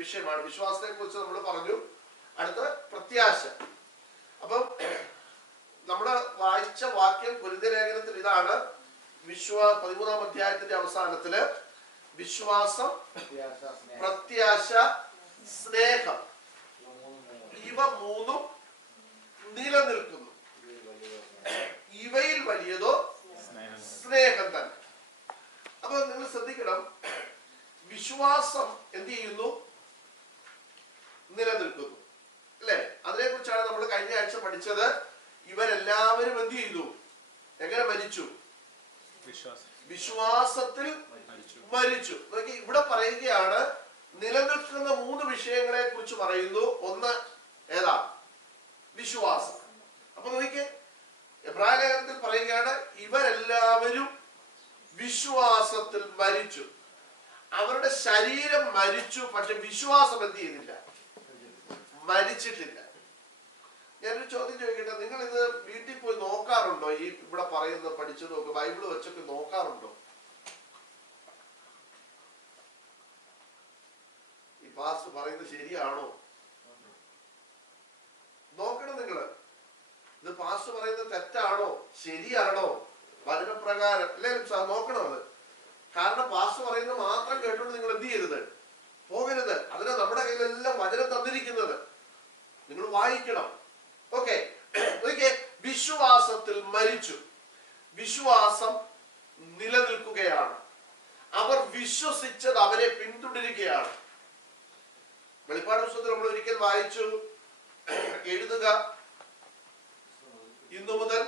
വിഷയമാണ്. വിശ്വാസത്തെ കുറിച്ച് നമ്മൾ പറഞ്ഞു. അടുത്ത പ്രത്യാശ. അപ്പം നമ്മുടെ വായിച്ച വാക്യം കൊരിന്ത്യർ ലേഖനത്തിൽ ഇതാണ്. 13-ാം അധ്യായത്തിന്റെ അവസാനത്തില് വിശ്വാസം, പ്രത്യാശ, സ്നേഹം, ഇവ മൂന്നും നിലനിൽക്കുന്നു. ഇവയിൽ വലിയതോ സ്നേഹം തന്നെ. അപ്പൊ നിങ്ങൾ ശ്രദ്ധിക്കണം, വിശ്വാസം എന്ത് ചെയ്യുന്നു? നിലനിൽക്കുന്നു, അല്ലെ? അതിനെ കുറിച്ചാണ് നമ്മൾ കഴിഞ്ഞ ആഴ്ച പഠിച്ചത്. ഇവരെല്ലാവരും എന്ത് ചെയ്തു? എങ്ങനെ മരിച്ചു? വിശ്വാസത്തിൽ മരിച്ചു. നോക്കി, ഇവിടെ പറയുകയാണ് നിലനിൽക്കുന്ന 3 വിഷയങ്ങളെ കുറിച്ച് പറയുന്നു. ഒന്ന് ഏതാ? വിശ്വാസം. അപ്പൊ നോക്കിയേ, എബ്രായ ലേഖനത്തിൽ പറയുകയാണ് ഇവരെല്ലാവരും വിശ്വാസത്തിൽ മരിച്ചു. അവരുടെ ശരീരം മരിച്ചു, പക്ഷെ വിശ്വാസം എന്ത് ചെയ്യുന്നില്ല? മരിച്ചിട്ടില്ല. ഞാനൊരു ചോദ്യം ചോദിക്കട്ടെ, നിങ്ങൾ ഇത് വീട്ടിൽ പോയി നോക്കാറുണ്ടോ? ഈ ഇവിടെ പറയുന്നത് പഠിച്ചതൊക്കെ ബൈബിള് വെച്ചൊക്കെ നോക്കാറുണ്ടോ? ഈ പാസ്റ്റർ പറയുന്നത് ശരിയാണോ? നോക്കണം നിങ്ങള്. ഇത് പാസ്റ്റർ പറയുന്നത് തെറ്റാണോ ശരിയാണോ വചനപ്രകാരം എല്ലാവരും നോക്കണം അത്. കാരണം പാസ്റ്റർ പറയുന്നത് മാത്രം കേട്ടോണ്ട് നിങ്ങൾ എന്ത് ചെയ്യരുത്? പോകരുത്. അതിന് നമ്മുടെ കയ്യിലെല്ലാം വചനം തന്നിരിക്കുന്നത്. നിങ്ങൾ വായിക്കണം. ഓക്കെ, വിശ്വാസത്തിൽ മരിച്ചു. വിശ്വാസം നിലനിൽക്കുകയാണ്. അവർ വിശ്വസിച്ചത് അവരെ പിന്തുടരുകയാണ്. വെളിപ്പാട് പുസ്തകത്തിൽ നമ്മൾ ഒരിക്കൽ വായിച്ചു, എഴുതുക ഇന്നു മുതൽ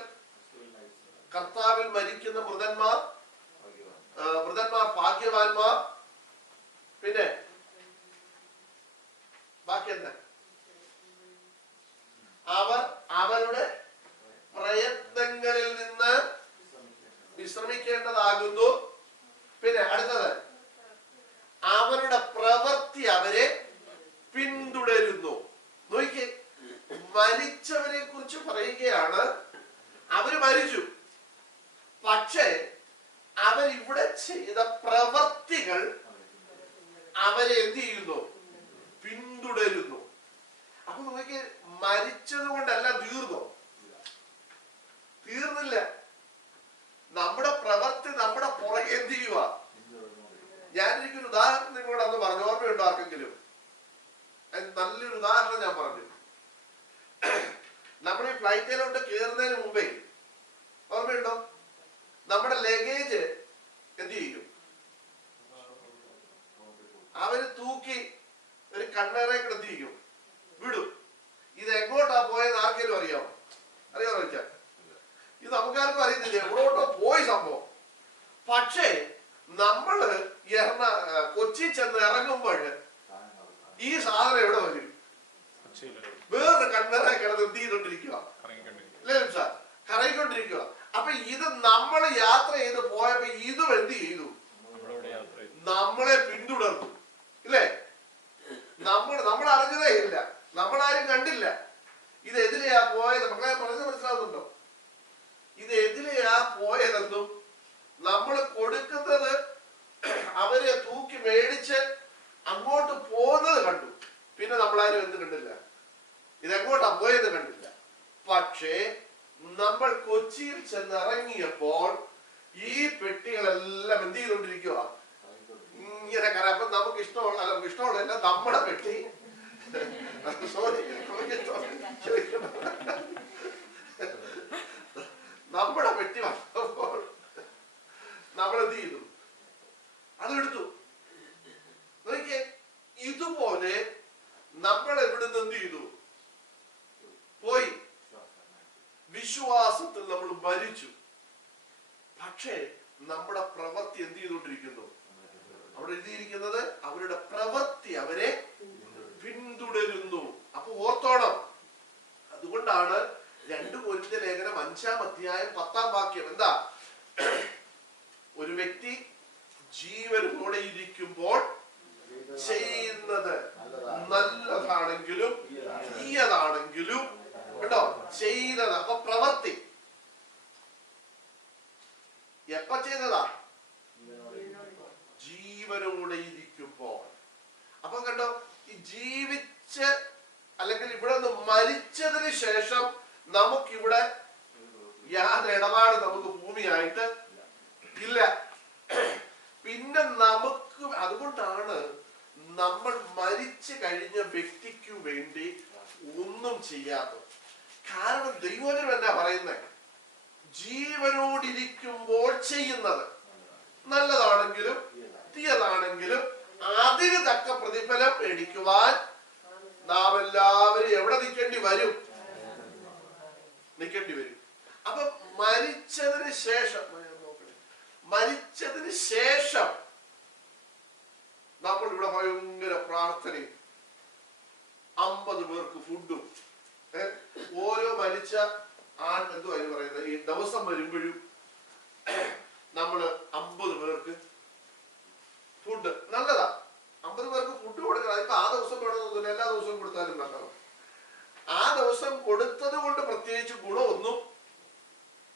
കർത്താവിൽ മരിക്കുന്ന മൃതന്മാർ ഭാഗ്യവാന്മാർ. പിന്നെ ബാക്കി എന്താ? അവർ അവരുടെ പ്രയത്നങ്ങളിൽ നിന്ന് വിശ്രമിക്കേണ്ടതാകുന്നു. പിന്നെ അടുത്തത്, അവരുടെ പ്രവൃത്തി അവരെ പിന്തുടരുന്നു. നോക്കിയേ, മരിച്ചവരെ കുറിച്ച് പറയുകയാണ്. അവര് മരിച്ചു, പക്ഷേ അവരിവിടെ ചെയ്ത പ്രവൃത്തികൾ അവരെ എന്ത് ചെയ്യുന്നു? പിന്തുടരുന്നു. അപ്പൊ നോക്കി, മരിച്ചത് കൊണ്ടല്ല തീർന്നോ? തീർന്നില്ല. നമ്മുടെ പ്രവൃത്തി നമ്മുടെ പുറകെ എന്ത് ചെയ്യുക? ഞാനെനിക്കൊരു ഉദാഹരണം നിങ്ങളോട് അന്ന് പറഞ്ഞു, ഓർമ്മയുണ്ടോ ആർക്കെങ്കിലും? നല്ലൊരു ഉദാഹരണം ഞാൻ പറഞ്ഞു. നമ്മൾ ഈ ഫ്ലൈറ്റിലോട്ട് കയറുന്നതിന് മുമ്പേ ഓർമ്മയുണ്ടോ? നമ്മുടെ ലഗേജ് എന്ത് ചെയ്യും? അവര് തൂക്കി ഒരു കണ്ണേറേക്ക് എന്ത് ചെയ്യും? വിടും. ഇത് എങ്ങോട്ടാ പോയെന്ന് ആർക്കെങ്കിലും അറിയാമോ? അറിയാമോ ചോദിച്ചാൽ? ഇത് നമുക്കാർക്കും അറിയത്തില്ല എങ്ങോട്ടോ പോയി സംഭവം. പക്ഷേ നമ്മള് കൊച്ചി ചെന്ന് ഇറങ്ങുമ്പോൾ ഈ സാധനം എവിടെ വരും? വേറൊരു കണ്ണേറെ കിടന്ന് എന്ത് ചെയ്തോണ്ടിരിക്കുക? അല്ലേ സാർ? കറങ്ങിക്കൊണ്ടിരിക്കുക. അപ്പൊ ഇത് നമ്മൾ യാത്ര ചെയ്ത് പോയപ്പോ ഇതും എന്ത് ചെയ്തു? നമ്മളെ പിന്തുടർന്നു, ഇല്ലേ? നമ്മൾ അറിഞ്ഞതേ ഇല്ല, നമ്മളാരും കണ്ടില്ല. ഇത് എതിലെയാ പോയത്? മക്കളെ പറഞ്ഞത് മനസ്സിലാവുന്നുണ്ടോ? ഇത് എതിലെയാ പോയതെന്നും നമ്മൾ കൊടുക്കുന്നത് അവരെ തൂക്കി മേടിച്ച് അങ്ങോട്ട് പോകുന്നത് കണ്ടു. പിന്നെ നമ്മളാരും എന്ത് കണ്ടില്ല? ഇതെങ്ങോട്ടാ പോയത് കണ്ടില്ല. പക്ഷേ നമ്മൾ കൊച്ചിയിൽ ചെന്നിറങ്ങിയപ്പോൾ ഈ പെട്ടികളെല്ലാം എന്ത് ചെയ്തോണ്ടിരിക്കുക? ഇങ്ങനെ കയറാം. അപ്പൊ നമുക്ക് ഇഷ്ടമുള്ള നമ്മുടെ പെട്ടി, സോറി നമ്മുടെ പെട്ടി വന്നപ്പോൾ നമ്മൾ എന്ത് ചെയ്തു? അതെടുത്തു. നോക്കിയേ, ഇതുപോലെ നമ്മൾ എവിടുന്ന് എന്ത് ചെയ്തു? പോയി. വിശ്വാസത്തിൽ നമ്മൾ മരിച്ചു, പക്ഷേ നമ്മുടെ പ്രവൃത്തി എന്ത് ചെയ്തുകൊണ്ടിരിക്കുന്നു? അവിടെ എഴുതിയിരിക്കുന്നത് അവരുടെ പ്രവൃത്തി അവരെ പിന്തുടരുന്നു. അപ്പൊ ഓർത്തോണം. അതുകൊണ്ടാണ് 2 കൊരിന്ത്യർ ലേഖനം 5-ാം അധ്യായം 10-ാം വാക്യം എന്താ? ഒരു വ്യക്തി ജീവനോടെ ഇരിക്കുമ്പോൾ ചെയ്യുന്നത് നല്ലതാണെങ്കിലും തീയതാണെങ്കിലും കേട്ടോ ചെയ്തത്. അപ്പൊ പ്രവൃത്തി എപ്പ ചെയ്തതാ? ജീവനോടെ ഇരിക്കുമ്പോൾ. അപ്പൊ കണ്ടോ, ജീവിച്ച് അല്ലെങ്കിൽ ഇവിടെ നിന്ന് മരിച്ചതിന് ശേഷം നമുക്കിവിടെ യാതൊരു ഇടപാട് നമുക്ക് ഭൂമിയായിട്ട് ഇല്ല. പിന്നെ നമുക്ക് അതുകൊണ്ടാണ് നമ്മൾ മരിച്ചു കഴിഞ്ഞ വ്യക്തിക്ക് വേണ്ടി ഒന്നും ചെയ്യാത്തത്. കാരണം ദൈവവചനം എന്നാ പറയുന്നത്? ജീവനോടിരിക്കുമ്പോൾ ചെയ്യുന്നത് നല്ലതാണെങ്കിലും തീയതാണെങ്കിലും അതിന് തക്ക പ്രതിഫലം മേടിക്കുവാൻ നാം എല്ലാവരും എവിടെ നിൽക്കേണ്ടി വരും? അപ്പൊ മരിച്ചതിന് ശേഷം നമ്മൾ ഇവിടെ ഭയങ്കര പ്രാർത്ഥനയും 50 പേർക്ക് ഫുഡും ഓരോ മരിച്ച എന്തുവാ പറയുന്നത്, ഈ ദിവസം വരുമ്പോഴും നമ്മള് 50 പേർക്ക് ഫുഡ് നല്ലതാ. 50 പേർക്ക് ഫുഡ് കൊടുക്കണം. ഇപ്പൊ ആ ദിവസം വേണമെന്നൊന്നുമില്ല, എല്ലാ ദിവസവും കൊടുത്താലും നല്ലതാണ്. ആ ദിവസം കൊടുത്തത് കൊണ്ട് പ്രത്യേകിച്ച് ഗുണമൊന്നും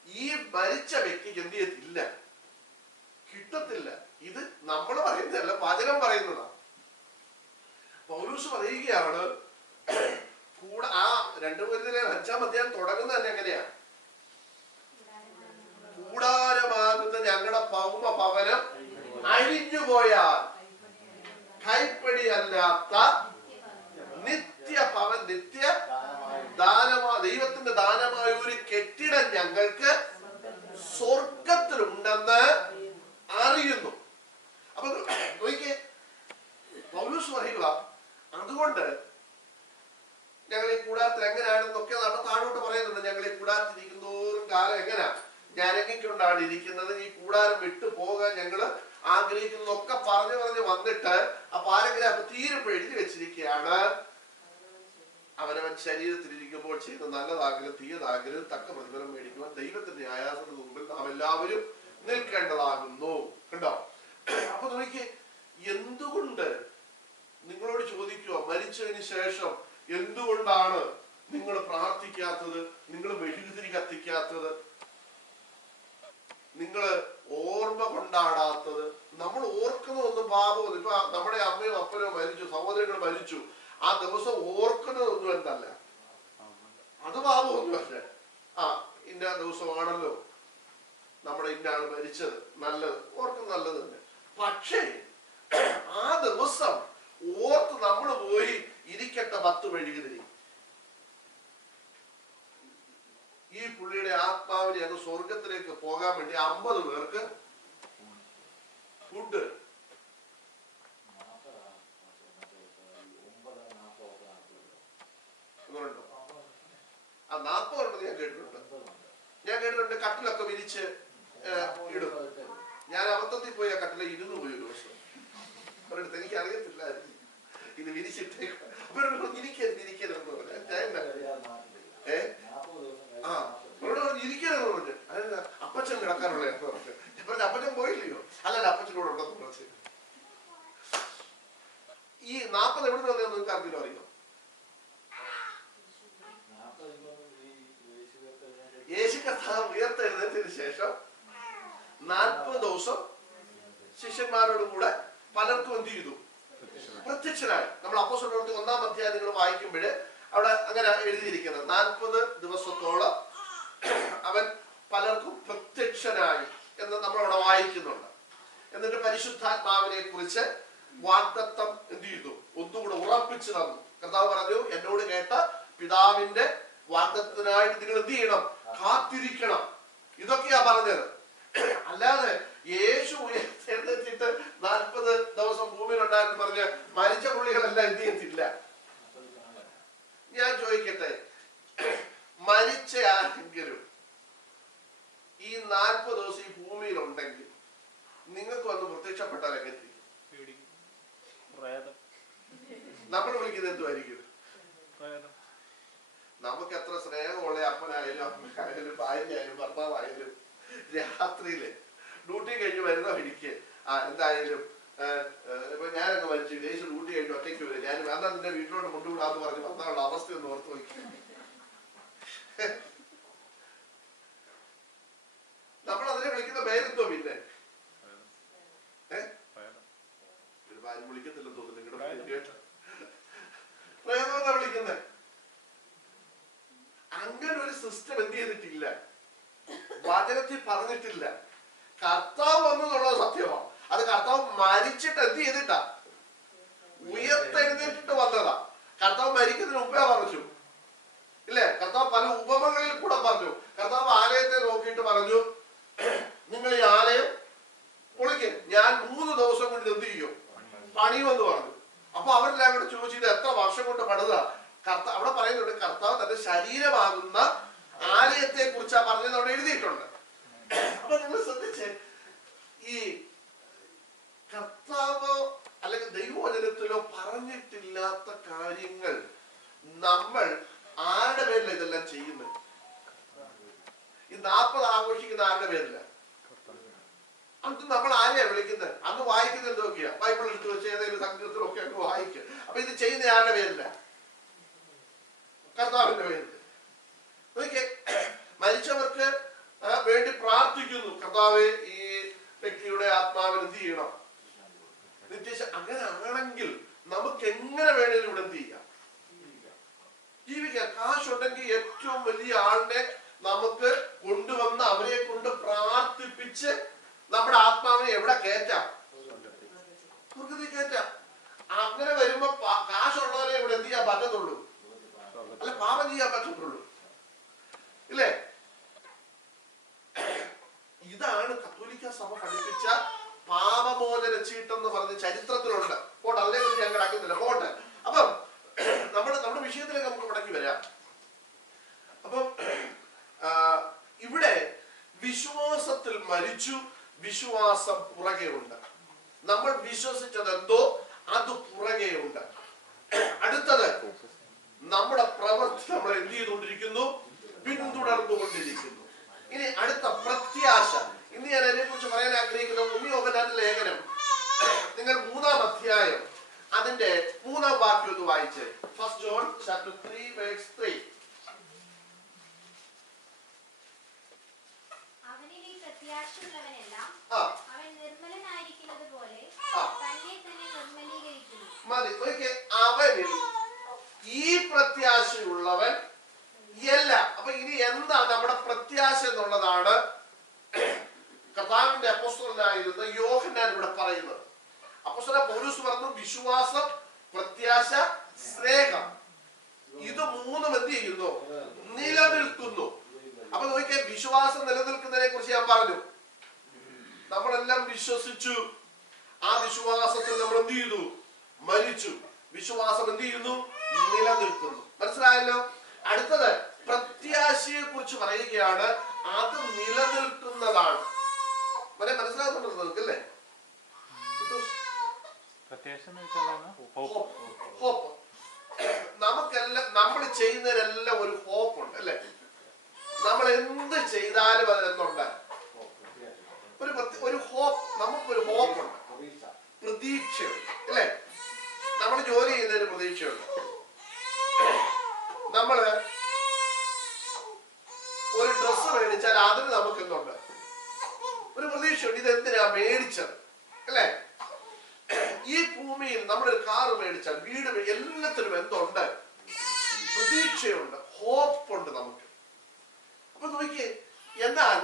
ഈ മരിച്ച വ്യക്തിക്ക് എന്ത് ചെയ്യത്തില്ല, കിട്ടത്തില്ല. ഇത് നമ്മൾ പറയുന്നതല്ല, വചനം പറയുന്നതാ. പൗലോസ് പറയുകയാണ്, കൂടെ ആ 2 5-ാം അധ്യായം തുടങ്ങുന്നത് തന്നെ എങ്ങനെയാ? കൂടാരമാകുന്ന ഞങ്ങളുടെ ഭൗമ ഭവനം അഴിഞ്ഞുപോയാൽ കൈപ്പടിയല്ലാത്ത നിത്യ ദൈവത്തിന്റെ ദാനമായ ഒരു കെട്ടിടം ഞങ്ങൾക്ക് സ്വർഗത്തിലുണ്ടെന്ന് അറിയുന്നു. അപ്പൊ നോക്കിയേ, പൗലോസ് പറയുക, അതുകൊണ്ട് ഞങ്ങൾ ഈ കൂടാരത്തിൽ എങ്ങനെയാണെന്നൊക്കെ താഴോട്ട് പറയുന്നുണ്ട്. ഞങ്ങൾ ഈ കൂടാരത്തിരിക്കുന്നോറും കാലം എങ്ങനെയാ ഞരങ്ങിക്കൊണ്ടാണ് ഇരിക്കുന്നത്, ഈ കൂടാരം വിട്ടു പോകാൻ ഞങ്ങൾ ആഗ്രഹിക്കുന്നതൊക്കെ പറഞ്ഞു വന്നിട്ട് ആ പാരഗ്രാഫ് തീരുമ്പോൾ എഴുതി വെച്ചിരിക്കുകയാണ്, അവനവൻ ശരീരത്തിലിരിക്കുമ്പോൾ ചെയ്യുന്ന നല്ലതാകലും തീയതാകലും തക്ക പ്രതിഫലം മേടിക്കുവാൻ ദൈവത്തിന്റെ ന്യായാസനത്തിന് മുമ്പിൽ നാം എല്ലാവരും നിൽക്കേണ്ടതാകുന്നു. കണ്ടോ? അപ്പൊ നോക്കിയേ, എന്തുകൊണ്ട് നിങ്ങളോട് ചോദിക്കുക, മരിച്ചതിന് ശേഷം എന്തുകൊണ്ടാണ് നിങ്ങൾ പ്രാർത്ഥിക്കാത്തത്, നിങ്ങൾ മെഴുകുതിരി കത്തിക്കാത്തത്, നിങ്ങൾ ഓർമ്മ കൊണ്ടാടാത്തത്? നമ്മൾ ഓർക്കുന്നതൊന്നും പാപമൊന്നും, ഇപ്പൊ നമ്മുടെ അമ്മയോ അപ്പനോ മരിച്ചു, സഹോദരങ്ങൾ മരിച്ചു, ആ ദിവസം ഓർക്കുന്നതൊന്നും എന്തല്ല, അത് പാപമൊന്നുമല്ല. ഇന്ന ദിവസമാണല്ലോ നമ്മുടെ ഇന്നാണ് മരിച്ചത്, നല്ലത് ഓർക്കുന്നത് നല്ലത് തന്നെ. പക്ഷേ ആ ദിവസം ഓർത്ത് നമ്മൾ പോയി ഇരിക്കട്ടെ 10 മെഴുകുതിരി, ഈ പുള്ളിയുടെ ആത്മാവിനെ അത് സ്വർഗത്തിലേക്ക് പോകാൻ വേണ്ടി 50 പേർക്ക് ഫുഡ്. ആ 40 ഉണ്ടെന്ന് ഞാൻ കേട്ടിട്ടുണ്ട്. കട്ടിലൊക്കെ വിരിച്ച് ഇടും. ഞാൻ അബദ്ധത്തിൽ പോയി ആ കട്ടില ഇരുന്ന് പോയി ഒരു ദിവസം. ഒരിടത്ത് എനിക്ക് അറിയത്തില്ലായിരുന്നു ഇത് വിരിച്ചിട്ടേക്ക്. ഇരിക്കരുതെന്ന് പറഞ്ഞു. ഇരിക്കരുതെന്ന് പറഞ്ഞു. അതെന്താ അപ്പച്ചൻ കിടക്കാനുള്ള പറഞ്ഞു. അപ്പച്ചൻ പോയില്ലയോ? അല്ലല്ല, അപ്പച്ചനോട് ഉണ്ടെന്ന് പറഞ്ഞു. ഈ 40 എവിടെ നിന്ന് വന്നതെന്ന് നിങ്ങൾക്ക് ആർക്കെങ്കിലും അറിയോ? യേശു കർത്താവ് ഉയർത്തെഴുന്നേറ്റതിന് ശേഷം 40 ദിവസം ശിഷ്യന്മാരോട് കൂടെ പലർക്കും എന്ത് ചെയ്തു? പ്രത്യക്ഷനായി. നമ്മൾ അപ്പോസ്തലപ്രവൃത്തി 1-ാം അധ്യായം നിങ്ങൾ വായിക്കുമ്പോഴ് അവിടെ അങ്ങനെ എഴുതിയിരിക്കുന്നത് 40 ദിവസത്തോളം അവൻ പലർക്കും പ്രത്യക്ഷനായി എന്ന് നമ്മൾ അവിടെ വായിക്കുന്നുണ്ട്. എന്നിട്ട് പരിശുദ്ധാത്മാവിനെ കുറിച്ച് വാഗ്ദത്തം എന്ത് ചെയ്തു? ഒന്നുകൂടെ ഉറപ്പിച്ചു തന്നു. കർത്താവ് പറഞ്ഞു, എന്നോട് കേട്ട പിതാവിന്റെ വാഗ്ദത്തത്തിനായിട്ട് നിങ്ങൾ എന്ത് ചെയ്യണം? കാത്തിരിക്കണം. ഇതൊക്കെയാ പറഞ്ഞത്. അല്ലാതെ യേശു ഉയർത്തെഴുന്നേറ്റിട്ട് 40 ദിവസം ഭൂമിയിലുണ്ടായിരുന്നു പറഞ്ഞ് മരിച്ച പുള്ളികളെല്ലാം എന്ത് ചെയ്യത്തില്ല. ഞാൻ ചോദിക്കട്ടെ, മരിച്ച ആരെങ്കിലും ഈ 40 ദിവസം ഈ ഭൂമിയിലുണ്ടെങ്കിൽ നിങ്ങൾക്ക് വന്ന് പ്രത്യക്ഷപ്പെട്ടാൽ എങ്ങനെ? നമ്മൾ വിളിക്കുന്നത് എന്തുമായിരിക്കും? നമുക്ക് എത്ര സ്നേഹമുള്ള അപ്പനായാലും അമ്മയായാലും ഭാര്യയായാലും ഭർത്താവായാലും രാത്രിയില് ഡ്യൂട്ടി കഴിഞ്ഞ് വരുന്ന വഴിക്ക് എന്തായാലും ഇപ്പൊ ഞാനൊക്കെ മരിച്ചു, ദേശം ഡ്യൂട്ടി കഴിഞ്ഞ് ഒറ്റയ്ക്ക് വരും, ഞാൻ വേണ്ട നിന്റെ വീട്ടിലോട്ട് കൊണ്ടുവിടാന്ന് പറഞ്ഞ് വന്നുള്ള അവസ്ഥ ഒന്ന് ഓർത്ത് നോക്കി. നമ്മൾ അതിനെ വിളിക്കുന്ന പേരെന്തോ? പിന്നെ ഒരു ഭാര്യ വിളിക്കത്തില്ലെന്ന് തോന്നുന്നു നിങ്ങളുടെ കേട്ട. ഒരിക്കലും എന്ത് ചെയ്തിട്ടില്ല, വചനത്തിൽ പറഞ്ഞിട്ടില്ല. കർത്താവ് വന്നെന്നുള്ളത് സത്യമാണ്. അത് കർത്താവ് മരിച്ചിട്ട് എന്ത് ചെയ്തിട്ടാ? ഉയർത്തെഴുന്നേറ്റിട്ട് വന്നതാ. കർത്താവ് മരിക്കുന്നതിന് മുമ്പേ പറഞ്ഞു ഇല്ലേ? കർത്താവ് പല ഉപമകളിൽ കൂടെ പറഞ്ഞു. കർത്താവ് ആലയത്തെ നോക്കിയിട്ട് പറഞ്ഞു, നിങ്ങൾ ഈ ആലയം പൊളിക്കും, ഞാൻ 3 ദിവസം കൊണ്ട് എന്ത് ചെയ്യും, പണിയുമെന്ന് പറഞ്ഞു. അപ്പൊ അവരെല്ലാം കൂടെ ചോദിച്ചു, ഇത് എത്ര വർഷം കൊണ്ട് പണിതാ? കർത്താവ് അവിടെ പറയുന്നുണ്ട്, കർത്താവ് തന്റെ ശരീരമാകുന്ന ആലയത്തെ കുറിച്ചാ പറഞ്ഞത് അവിടെ എഴുതിയിട്ടുണ്ട്. അപ്പൊ നിങ്ങൾ ശ്രദ്ധിച്ച്, ഈ കർത്താവ് അല്ലെങ്കിൽ ദൈവവചനത്തിലോ പറഞ്ഞിട്ടില്ലാത്ത കാര്യങ്ങൾ നമ്മൾ ആരുടെ പേരില ഇതെല്ലാം ചെയ്യുന്നത്? ഈ 40 ആഘോഷിക്കുന്ന ആരുടെ പേരില? അത് നമ്മൾ ആരെയാ വിളിക്കുന്നത്? അന്ന് വായിക്കുന്നത് എന്തൊക്കെയാ? ബൈബിൾ എടുത്ത് വെച്ച് ഏതെങ്കിലും സംഗീതത്തിലൊക്കെ അങ്ങ് വായിക്കും. അപ്പൊ ഇത് ചെയ്യുന്ന ആരുടെ പേരില? കർത്താവിന്റെ പേരിൽ. മരിച്ചവർക്ക് വേണ്ടി പ്രാർത്ഥിക്കുന്നു, കർത്താവെ ഈ വ്യക്തിയുടെ ആത്മാവിന് എന്ത് ചെയ്യണം, നിത്യശ. അങ്ങനെ ആണെങ്കിൽ നമുക്ക് എങ്ങനെ വേണേലും ഇവിടെ എന്ത് ചെയ്യാം, ജീവിക്കാം. കാശുണ്ടെങ്കിൽ ഏറ്റവും വലിയ ആളിനെ നമുക്ക് കൊണ്ടുവന്ന് അവരെ കൊണ്ട് പ്രാർത്ഥിപ്പിച്ച് നമ്മുടെ ആത്മാവിനെ എവിടെ കയറ്റാം? സ്വർഗ്ഗത്തിൽ കയറ്റാം. അങ്ങനെ വരുമ്പോ കാശുള്ളവരെ ഇവിടെ എന്ത് ചെയ്യാൻ പറ്റത്തുള്ളൂ, അല്ല പാപം ചെയ്യാൻ പറ്റത്തുള്ളൂ, ഇല്ലേ? ഇതാണ് കത്തോലിക്ക സഭ പഠിപ്പിച്ച പാപമോചന ചീട്ടെന്ന് പറഞ്ഞ ചരിത്രത്തിലുണ്ട്. പോട്ടെ, അതിലേക്ക് ഞാൻ കിടക്കുന്നില്ല, പോട്ടെ. അപ്പം നമ്മുടെ വിഷയത്തിലേക്ക് നമുക്ക് മടങ്ങി വരാം. അപ്പം ഇവിടെ വിശ്വാസത്തിൽ മരിച്ചു, വിശ്വാസം പുറകെ ഉണ്ട്. നമ്മൾ വിശ്വസിച്ചത് എന്തോ അത് പുറകെ ഉണ്ട്. അടുത്തത് നമ്മുടെ പ്രവൃത്തി നമ്മൾ എന്ത് ചെയ്തുകൊണ്ടിരിക്കുന്നു, പിന്തുടർന്നുകൊണ്ടിരിക്കുന്നു. ഇനി അടുത്ത പ്രത്യാശ. ഇന്ന് ഞാൻ അതിനെ കുറിച്ച് പറയാൻ ആഗ്രഹിക്കുന്ന യോഹന്നാന്റെ ലേഖനം, നിങ്ങൾ 3-ാം അധ്യായം അതിന്റെ 3-ാം വാക്യം ഒന്ന് വായിച്ച്. 1 John chapter 3 verse 3. അവനിൽ പ്രത്യാശയുള്ളവനെല്ലാം അവൻ നിർമ്മലനായിരിക്കുന്നത് പോലെ തന്നെ തന്നെ നിർമ്മലീകരിക്കുന്നു. മതി. അവനിൽ ഈ പ്രത്യാശയുള്ളവൻ എല്ലാം. അപ്പൊ ഇനി എന്താ നമ്മുടെ പ്രത്യാശ എന്നുള്ളതാണ് കർത്താവിന്റെ അപ്പോസ്തലനായിരുന്ന യോഹന്നാൻ ഇവിടെ പറയുന്നത്. അപ്പോസ്തലൻ പൗലോസ് പറഞ്ഞു, വിശ്വാസം, പ്രത്യാശ, സ്നേഹം, ഇത് 3 എന്ത് ചെയ്യുന്നു, നിലനിൽക്കുന്നു. അപ്പൊ നോക്കിയാൽ വിശ്വാസം നിലനിൽക്കുന്നതിനെ കുറിച്ച് ഞാൻ പറഞ്ഞു. നമ്മളെല്ലാം വിശ്വസിച്ചു, ആ വിശ്വാസത്തിൽ നമ്മൾ എന്ത് ചെയ്തു, മരിച്ചു. വിശ്വാസം എന്ത് ചെയ്യുന്നു, നിലനിൽക്കുന്നു. മനസ്സിലായല്ലോ? അടുത്തത് പ്രത്യാശയെ കുറിച്ച് പറയുകയാണ്, അത് നിലനിൽക്കുന്നതാണ്. മനസ്സിലാകുന്നുണ്ടോ നിങ്ങൾക്ക്? അല്ലേ? നമുക്കെല്ലാം നമ്മൾ ചെയ്യുന്നതിനെല്ലാം ഒരു ഹോപ്പ് ഉണ്ട്, അല്ലേ? നമ്മൾ എന്ത് ചെയ്താലും അതിനെന്തുണ്ട്, ഒരു ഹോപ്പ്. നമുക്കൊരു ഹോപ്പുണ്ട്, പ്രതീക്ഷയുണ്ട്, അല്ലേ? നമ്മൾ ജോലി ചെയ്യുന്നതിന് പ്രതീക്ഷയുണ്ട്. നമ്മള് ഒരു ഡ്രസ്സ് മേടിച്ചാൽ അതിന് നമുക്ക് എന്തുണ്ട്, ഒരു പ്രതീക്ഷയുണ്ട്. ഇതെന്തിനാ മേടിച്ചത്, അല്ലേ? ഈ ഭൂമിയിൽ നമ്മളൊരു കാറ് മേടിച്ചാൽ, വീട്, എല്ലാത്തിനും എന്തുണ്ട്, പ്രതീക്ഷയുണ്ട്, ഹോപ്പുണ്ട് നമുക്ക്. അപ്പൊ നോക്കിയേ, എന്നാൽ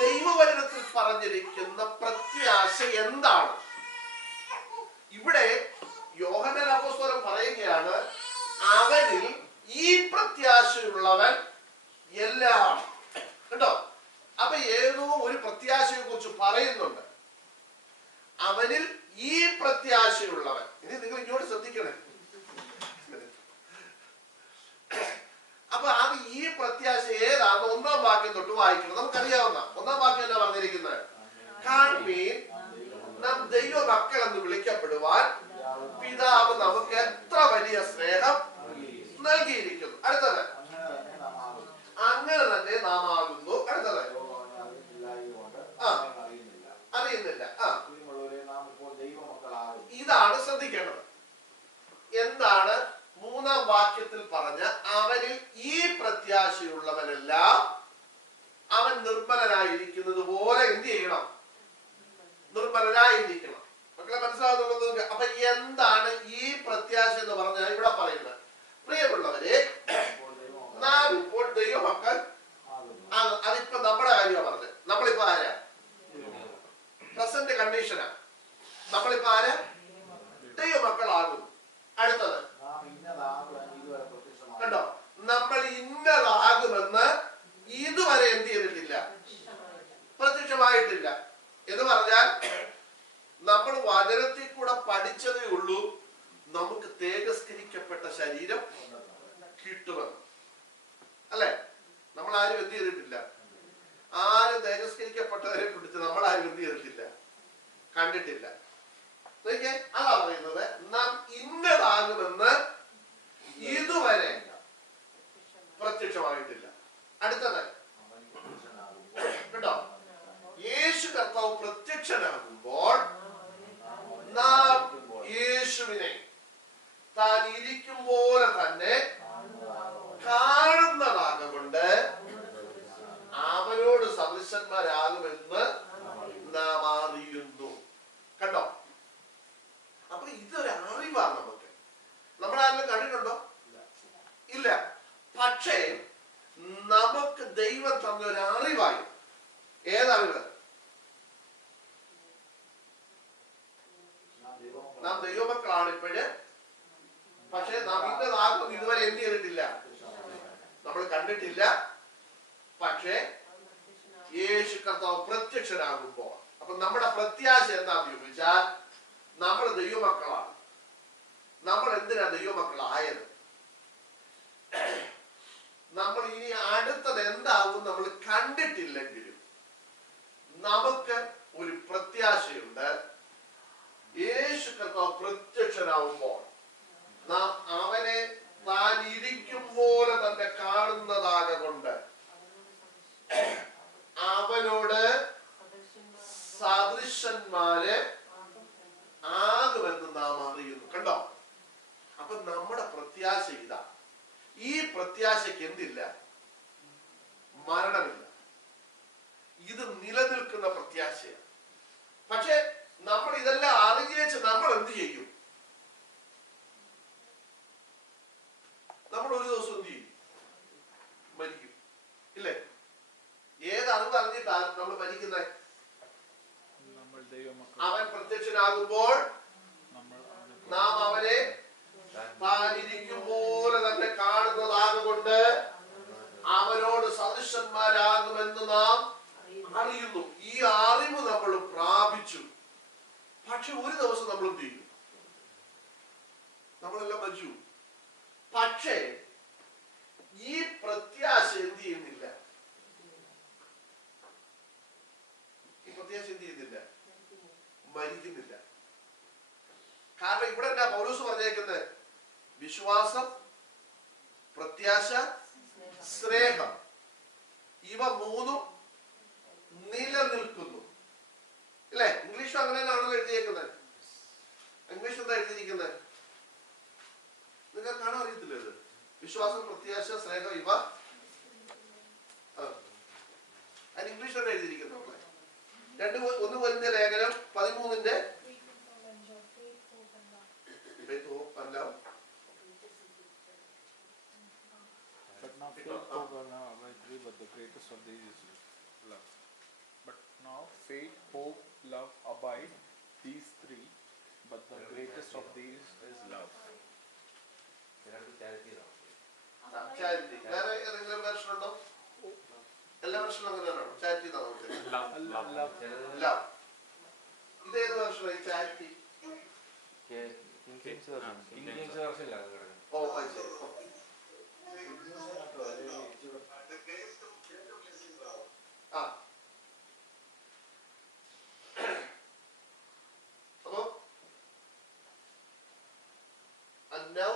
ദൈവവചനത്തിൽ പറഞ്ഞിരിക്കുന്ന പ്രത്യാശ എന്താണ്? ഇവിടെ യോഹന്നാൻ അപ്പോസ്തലൻ പറയുകയാണ്, അവനിൽ ഈ പ്രത്യാശയുള്ളവൻ എല്ലാം. കേട്ടോ? അപ്പൊ ഏതോ ഒരു പ്രത്യാശയെ കുറിച്ച് പറയുന്നുണ്ട്, അവനിൽ ഈ പ്രത്യാശയുള്ളവൻ. ഇനി നിങ്ങൾ ഇങ്ങോട്ട് ശ്രദ്ധിക്കണേ. അപ്പൊ അത് ഈ പ്രത്യാശ ഏതാന്ന് 1-ാം വാക്യം തൊട്ട് വായിക്കണം. നമുക്കറിയാവുന്ന 1-ാം വാക്യം എന്നാ പറഞ്ഞിരിക്കുന്നത്, കാൺമീൻ നാം ദൈവ മക്കൾ എന്ന് വിളിക്കപ്പെടുവാൻ പിതാവ് നമുക്ക് എത്ര വലിയ സ്നേഹം നൽകിയിരിക്കുന്നു. അടുത്തത്, അങ്ങനെ തന്നെ നാം ആകുന്നു. അടുത്തത്, അറിയുന്നില്ല. ഇതാണ് ശ്രദ്ധിക്കേണ്ടത്. എന്താണ് 3-ാം വാക്യത്തിൽ പറഞ്ഞ അവനിൽ ഈ പ്രത്യാശയുള്ളവനെല്ലാം അവൻ നിർമ്മലനായിരിക്കുന്നത് പോലെ എന്ത് ചെയ്യണം, നിർമ്മലനായിരിക്കണം. മക്കളെ മനസ്സിലാകുന്നുള്ളത്? അപ്പൊ എന്താണ് ഈ പ്രത്യാശ എന്ന് പറഞ്ഞാൽ ഇവിടെ പറയുന്നത്? പ്രിയമുള്ളവരെ, നാം ഇപ്പോൾ ദൈവമക്കൾ തേജസ്കരിക്കപ്പെട്ട ശരീരം കിട്ടുമെന്ന്. അല്ലെ? നമ്മൾ ആരും എന്ത് ചെയ്തിട്ടില്ല? ആരും തേജസ്കരിക്കപ്പെട്ടവരെ കുറിച്ച് നമ്മൾ ആരും എന്ത് ചെയ്തിട്ടില്ല? കണ്ടിട്ടില്ല. അതാ പറയുന്നത്, നാം ഇന്നതാകുമെന്ന് ഇതുവരെ പ്രത്യക്ഷമായിട്ടില്ല. അടുത്തത് കേട്ടോ, യേശു കർത്താവ് പ്രത്യക്ഷനാകുമ്പോൾ നാം യേശുവിനെ താൻ ഇരിക്കും പോലെ തന്നെ കാണുന്നതാകൊണ്ട് അവനോട് സദൃശന്മാരാകുമെന്ന് നാം അറിയുന്നു. കണ്ടോ? അപ്പൊ ഇതൊരു അറിവാണ് നമുക്ക്. നമ്മളാരെങ്കിലും കണ്ടിട്ടുണ്ടോ? ഇല്ല. പക്ഷേ നമുക്ക് ദൈവം തന്ന ഒരു അറിവായി. ഏതറിവ്? നാം ദൈവമക്കളാണ് ഇപ്പോഴ്. പക്ഷെ നാം ഇന്നതാകും ഇതുവരെ എന്ത് ചെയ്തിട്ടില്ല? നമ്മൾ കണ്ടിട്ടില്ല. പക്ഷേ യേശു കർത്താവ് പ്രത്യക്ഷനാകുമ്പോൾ, അപ്പൊ നമ്മുടെ പ്രത്യാശ എന്താണെന്ന് ചോദിച്ചാൽ, നമ്മൾ ദൈവമക്കളാണ്. നമ്മൾ എന്തിനാ ദൈവമക്കളായത്? നമ്മൾ ഇനി അടുത്തത് എന്താകും നമ്മൾ കണ്ടിട്ടില്ലെങ്കിലും നമുക്ക് ഒരു പ്രത്യാശയുണ്ട്. യേശു കർത്താവ് പ്രത്യക്ഷനാവുമ്പോൾ നാം അവനെ താൻ ഇരിക്കും പോലെ തന്നെ കാണുന്നതാകൊണ്ട് അവനോട് സദൃശന്മാരെ ആകുമെന്ന് നാം അറിയുന്നു. കണ്ടോ? അപ്പൊ നമ്മുടെ പ്രത്യാശ ഇതാ. ഈ പ്രത്യാശയ്ക്ക് എന്തില്ല? മരണമില്ല. ഇത് നിലനിൽക്കുന്ന പ്രത്യാശയാണ്. പക്ഷെ നമ്മൾ ഇതെല്ലാം അറിയിച്ച് നമ്മൾ എന്ത് ചെയ്യും? നമ്മൾ ഒരു ദിവസം എന്ത് ചെയ്യും? മരിക്കും. ഇല്ലേ? ഏത് അറിവ് അറിഞ്ഞിട്ടാണ് നമ്മൾ മരിക്കുന്നത്? അവൻ പ്രത്യക്ഷനാകുമ്പോൾ നാം അവനെ താനിരിക്കും പോലെ തന്നെ കാണുന്നതാകൊണ്ട് അവനോട് സദൃശന്മാരാകുമെന്ന് നാം അറിയുന്നു. ഈ അറിവ് നമ്മൾ പ്രാപിച്ചു. പക്ഷെ ഒരു ദിവസം നമ്മൾ എന്ത് ചെയ്യും? നമ്മളെല്ലാം മരിച്ചു. പക്ഷേ ഈ പ്രത്യാശ എന്ത് ചെയ്യുന്നില്ല? ഈ പ്രത്യാശ എന്ത് ചെയ്യുന്നില്ല? മരിക്കുന്നില്ല. കാരണം ഇവിടെ എന്താ പൗലോസ് പറഞ്ഞേക്കുന്നത്? വിശ്വാസം, പ്രത്യാശ, സ്നേഹം, ഇവ മൂന്നും നിലനിൽക്കുന്നു. ഇല്ലേ? ഇംഗ്ലീഷും അങ്ങനെ തന്നെയാണല്ലോ എഴുതിയേക്കുന്നത്. ഇംഗ്ലീഷ് എന്താ എഴുതിയിരിക്കുന്നത്? നിങ്ങൾക്ക് കാണാൻ അറിയത്തില്ല ഇത്? വിശ്വാസം, പ്രത്യാശ, സ്നേഹം, ഇവ. അതിന് ഇംഗ്ലീഷ് തന്നെ എഴുതിയിരിക്കുന്നു. ഒന്ന് കൊരിന്ത്യർ ലേഖനം 13 But now faith, hope, and love are three, but the greatest of these is love. But now faith, hope, love abide, these three, but the greatest of these is love. Charity. വേറെ ഏതെങ്കിലും version ഉണ്ടോ? എല്ലാ വെർഷനും അങ്ങനെയാണോ? Charity എന്നാണ് നോക്കുന്നത്. Love. ഇതേത് വെർഷനായി charity? ഓ ശരി. ആ അപ്പോ and now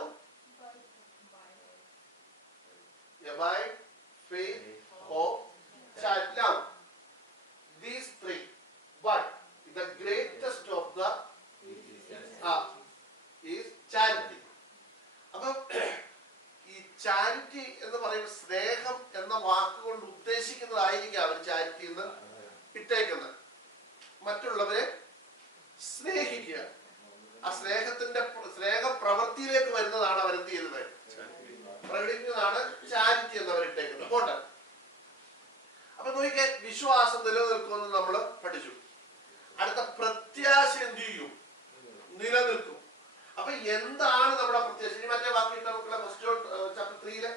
abide, faith, hope, charity, love. These three, but the greatest of the is charity. അപ്പം ഈ ചാരിറ്റി എന്ന് പറയുന്ന സ്നേഹം എന്ന വാക്കുകൊണ്ട് ഉദ്ദേശിക്കുന്നതായിരിക്കും അവർ ചാരിറ്റി എന്ന് ഇട്ടേക്കുന്നത്. മറ്റുള്ളവരെ സ്നേഹിക്കുക. ആ സ്നേഹ പ്രവൃത്തിയിലേക്ക് വരുന്നതാണ് അവരെന്ത് ചെയ്യുന്നത്? പ്രകടിപ്പിക്കുന്നതാണ് ചാരിറ്റി എന്നവർ ഇട്ടേക്കുന്നത്. പോട്ടെ. അപ്പൊ നോക്കിക്കേ, വിശ്വാസം നിലനിൽക്കുമെന്ന് നമ്മൾ പഠിച്ചു. അടുത്ത പ്രത്യാശ എന്ത് ചെയ്യും? നിലനിൽക്കും. അപ്പൊ എന്താണ് നമ്മുടെ പ്രത്യാശ? ഇനി മറ്റേ വാക്കിട്ട മക്കളെ ചാപ്റ്റർ 3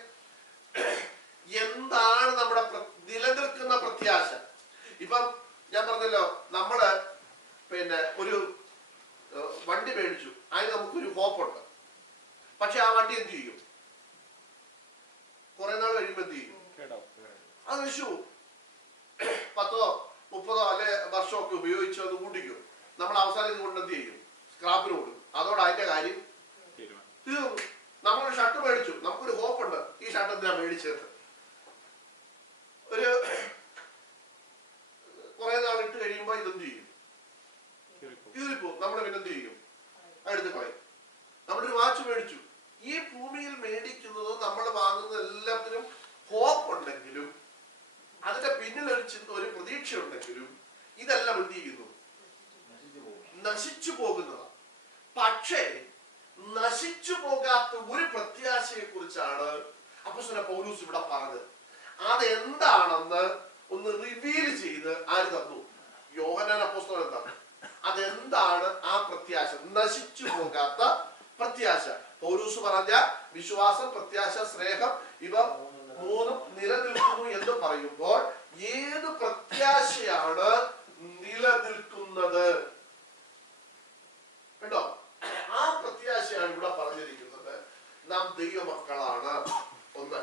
എന്താണ് നമ്മുടെ നിലനിൽക്കുന്ന പ്രത്യാശ? ഇപ്പം ഞാൻ പറഞ്ഞല്ലോ, നമ്മള് ഒരു വണ്ടി മേടിച്ചു, അതിന് നമുക്കൊരു ഹോപ്പുണ്ട്. പക്ഷെ ആ വണ്ടി എന്ത് ചെയ്യും? കുറെ നാൾ കഴിയുമ്പോ എന്ത് ചെയ്യും? അത് നശിച്ചു. 10-30 അല്ലെ വർഷമൊക്കെ ഉപയോഗിച്ച് അത് കൂട്ടിക്കും. നമ്മൾ അവസാനം ഇത് കൊണ്ട് എന്ത് ചെയ്യും? സ്ക്രാപ്പിന് കൊടുക്കും. അതോടെ അതിന്റെ കാര്യം തീർന്നു. നമ്മളൊരു ഷർട്ട് മേടിച്ചു, നമുക്കൊരു ഹോപ്പുണ്ട് ഈ ഷർട്ട് എന്തിനാ മേടിച്ചത്. ഒരു കുറെ നാൾ ഇട്ട് കഴിയുമ്പോ ഇതെന്ത് ചെയ്യും? കീറിപ്പോ. നമ്മൾ പിന്നെന്ത് ചെയ്യും? എടുത്ത് കളയും. നമ്മളൊരു വാച്ച് മേടിച്ചു. ഈ ഭൂമിയിൽ മേടിക്കുന്നതോ നമ്മൾ വാങ്ങുന്ന എല്ലാത്തിനും ഹോപ്പ് ഉണ്ടെങ്കിലും അതിന്റെ പിന്നിൽ ഒരു പ്രതീക്ഷ ഉണ്ടെങ്കിലും ഇതെല്ലാം എന്ത് ചെയ്യുന്നു? നശിച്ചു പോകുന്നതാണ്. പക്ഷേ നശിച്ചു പോകാത്ത ഒരു പ്രത്യാശയെ കുറിച്ചാണ് അപ്പോസ്തലൻ പൗലോസ് ഇവിടെ പറഞ്ഞത്. അതെന്താണെന്ന് ഒന്ന് റിവീൽ ചെയ്ത് ആര് തന്നു? യോഹന്നാൻ അപ്പോസ്തലൻ തന്നു. അതെന്താണ് ആ പ്രത്യാശ? നശിച്ചു പോകാത്ത പ്രത്യാശ. പൗലോസ് പറഞ്ഞ വിശ്വാസം, പ്രത്യാശ, സ്നേഹം ഇവ മൂന്നും നിലനിൽക്കുന്നു എന്ന് പറയുമ്പോൾ ഏത് പ്രത്യാശയാണ് നിലനിൽക്കുന്നത്? കേട്ടോ, ആ പ്രത്യാശയാണ് ഇവിടെ പറഞ്ഞിരിക്കുന്നത്. നാം ദൈവമക്കളാണ്. ഒന്ന്,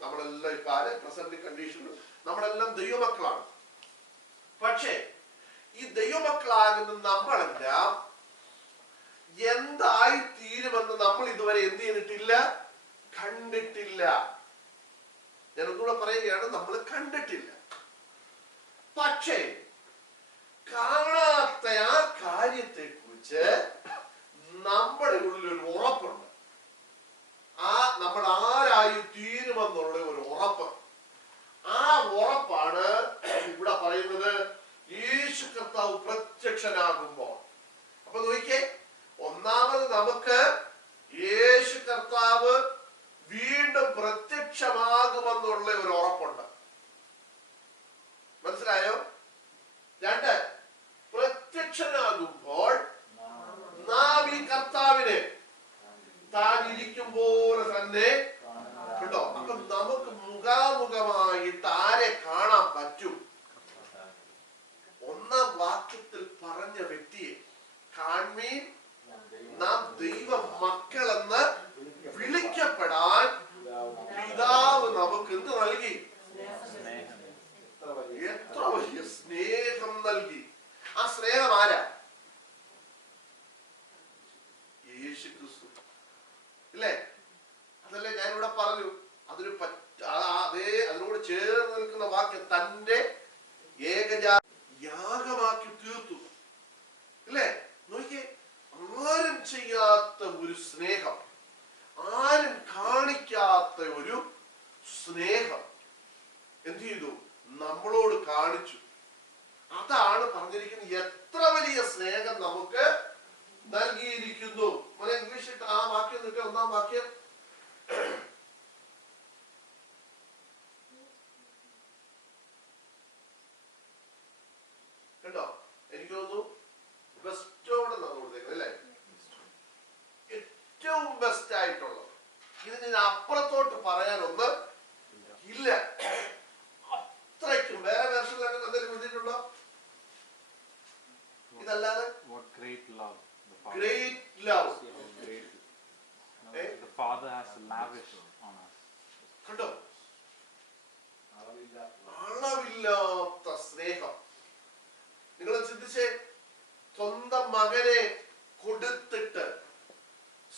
നമ്മളെല്ലാം ഇപ്പൊ പ്രസന്റ് കണ്ടീഷനിൽ നമ്മളെല്ലാം ദൈവമക്കളാണ്. പക്ഷേ ഈ ദൈവമക്കളാകുന്ന നമ്മളെല്ലാം എന്തായി തീരുമെന്ന് നമ്മൾ ഇതുവരെ എന്ത് ചെയ്തിട്ടില്ല? കണ്ടിട്ടില്ല. ഞാൻ ഒന്നുകൂടെ പറയുകയാണ്, നമ്മൾ കണ്ടിട്ടില്ല. പക്ഷേ കാണാത്ത ആ കാര്യത്തെ കുറിച്ച് നമ്മുടെ ഉള്ളിൽ ഒരു ഉറപ്പുണ്ട്. ആ നമ്മൾ ആരായി തീരുമെന്നുള്ള ഒരു ഉറപ്പ്. ആ ഉറപ്പാണ് ഇവിടെ പറയുന്നത് യേശു കർത്താവ് പ്രത്യക്ഷനാകുമ്പോൾ. അപ്പൊ നോക്കിയേ, ഒന്നാമത് നമുക്ക് യേശു കർത്താവ് വീണ്ടും പ്രത്യക്ഷമാകുമെന്നുള്ള ഒരു ഉറപ്പുണ്ട്. മനസ്സിലായോ? 2, പ്രത്യക്ഷനാകുമ്പോൾ നാം ഈ കർത്താവിനെ താൻ ഇരിക്കും പോലെ തന്നെ കേട്ടോ. അപ്പൊ നമുക്ക് മുഖാമുഖമായിട്ട് ആരെ കാണാൻ പറ്റും? ഒന്നാം വാക്യത്തിൽ പറഞ്ഞ വ്യക്തിയെ കാൺമീൻ, നാം ദൈവ മക്കളെന്ന് വിളിക്കപ്പെടാൻ പിതാവ് നമുക്ക് എന്ത് നൽകി? എത്ര വലിയ സ്നേഹം നൽകി. ആ സ്നേഹം ആരാ? യേശു ക്രിസ്തു. ഇല്ലേ? അതല്ലേ ഞാനിവിടെ പറഞ്ഞു. അതിനോട് ചേർന്ന് നിൽക്കുന്ന വാക്യം തന്റെ ഏകജാ യാഗമാക്കി തീർത്തു. ഇല്ലേ? നോക്കിയേ, ആരും ചെയ്യാത്ത ഒരു സ്നേഹം, ആരും കാണിക്കാത്ത ഒരു സ്നേഹം എന്ത് ചെയ്തു? നമ്മളോട് കാണിച്ചു. അതാണ് പറഞ്ഞിരിക്കുന്നത്. എത്ര വലിയ സ്നേഹം നമുക്ക് നൽകിയിരിക്കുന്നു. ഇംഗ്ലീഷ് ആ വാക്യം നിൽക്കുക. ഒന്നാം വാക്യം കേട്ടോ. എനിക്ക് തോന്നുന്നു ബെസ്റ്റോടെ കൊടുത്തേക്കുന്നത് അല്ലേ? ഏറ്റവും ബെസ്റ്റ് ആയിട്ടുള്ളത്. ഇതിന് അപ്പുറത്തോട്ട് പറയാനൊന്നും ഇല്ല. അത്രയ്ക്കും. വേറെ വേർഷനിൽ എന്തെങ്കിലും എഴുതിയിട്ടുണ്ടോ? ഇതല്ലാതെ great love. The Father has lavished on us. കണ്ടോ? അളവില്ലാത്ത സ്നേഹം. നിങ്ങൾ ചിന്തിച്ചേ, സ്വന്തം മകനെ കൊടുത്തിട്ട്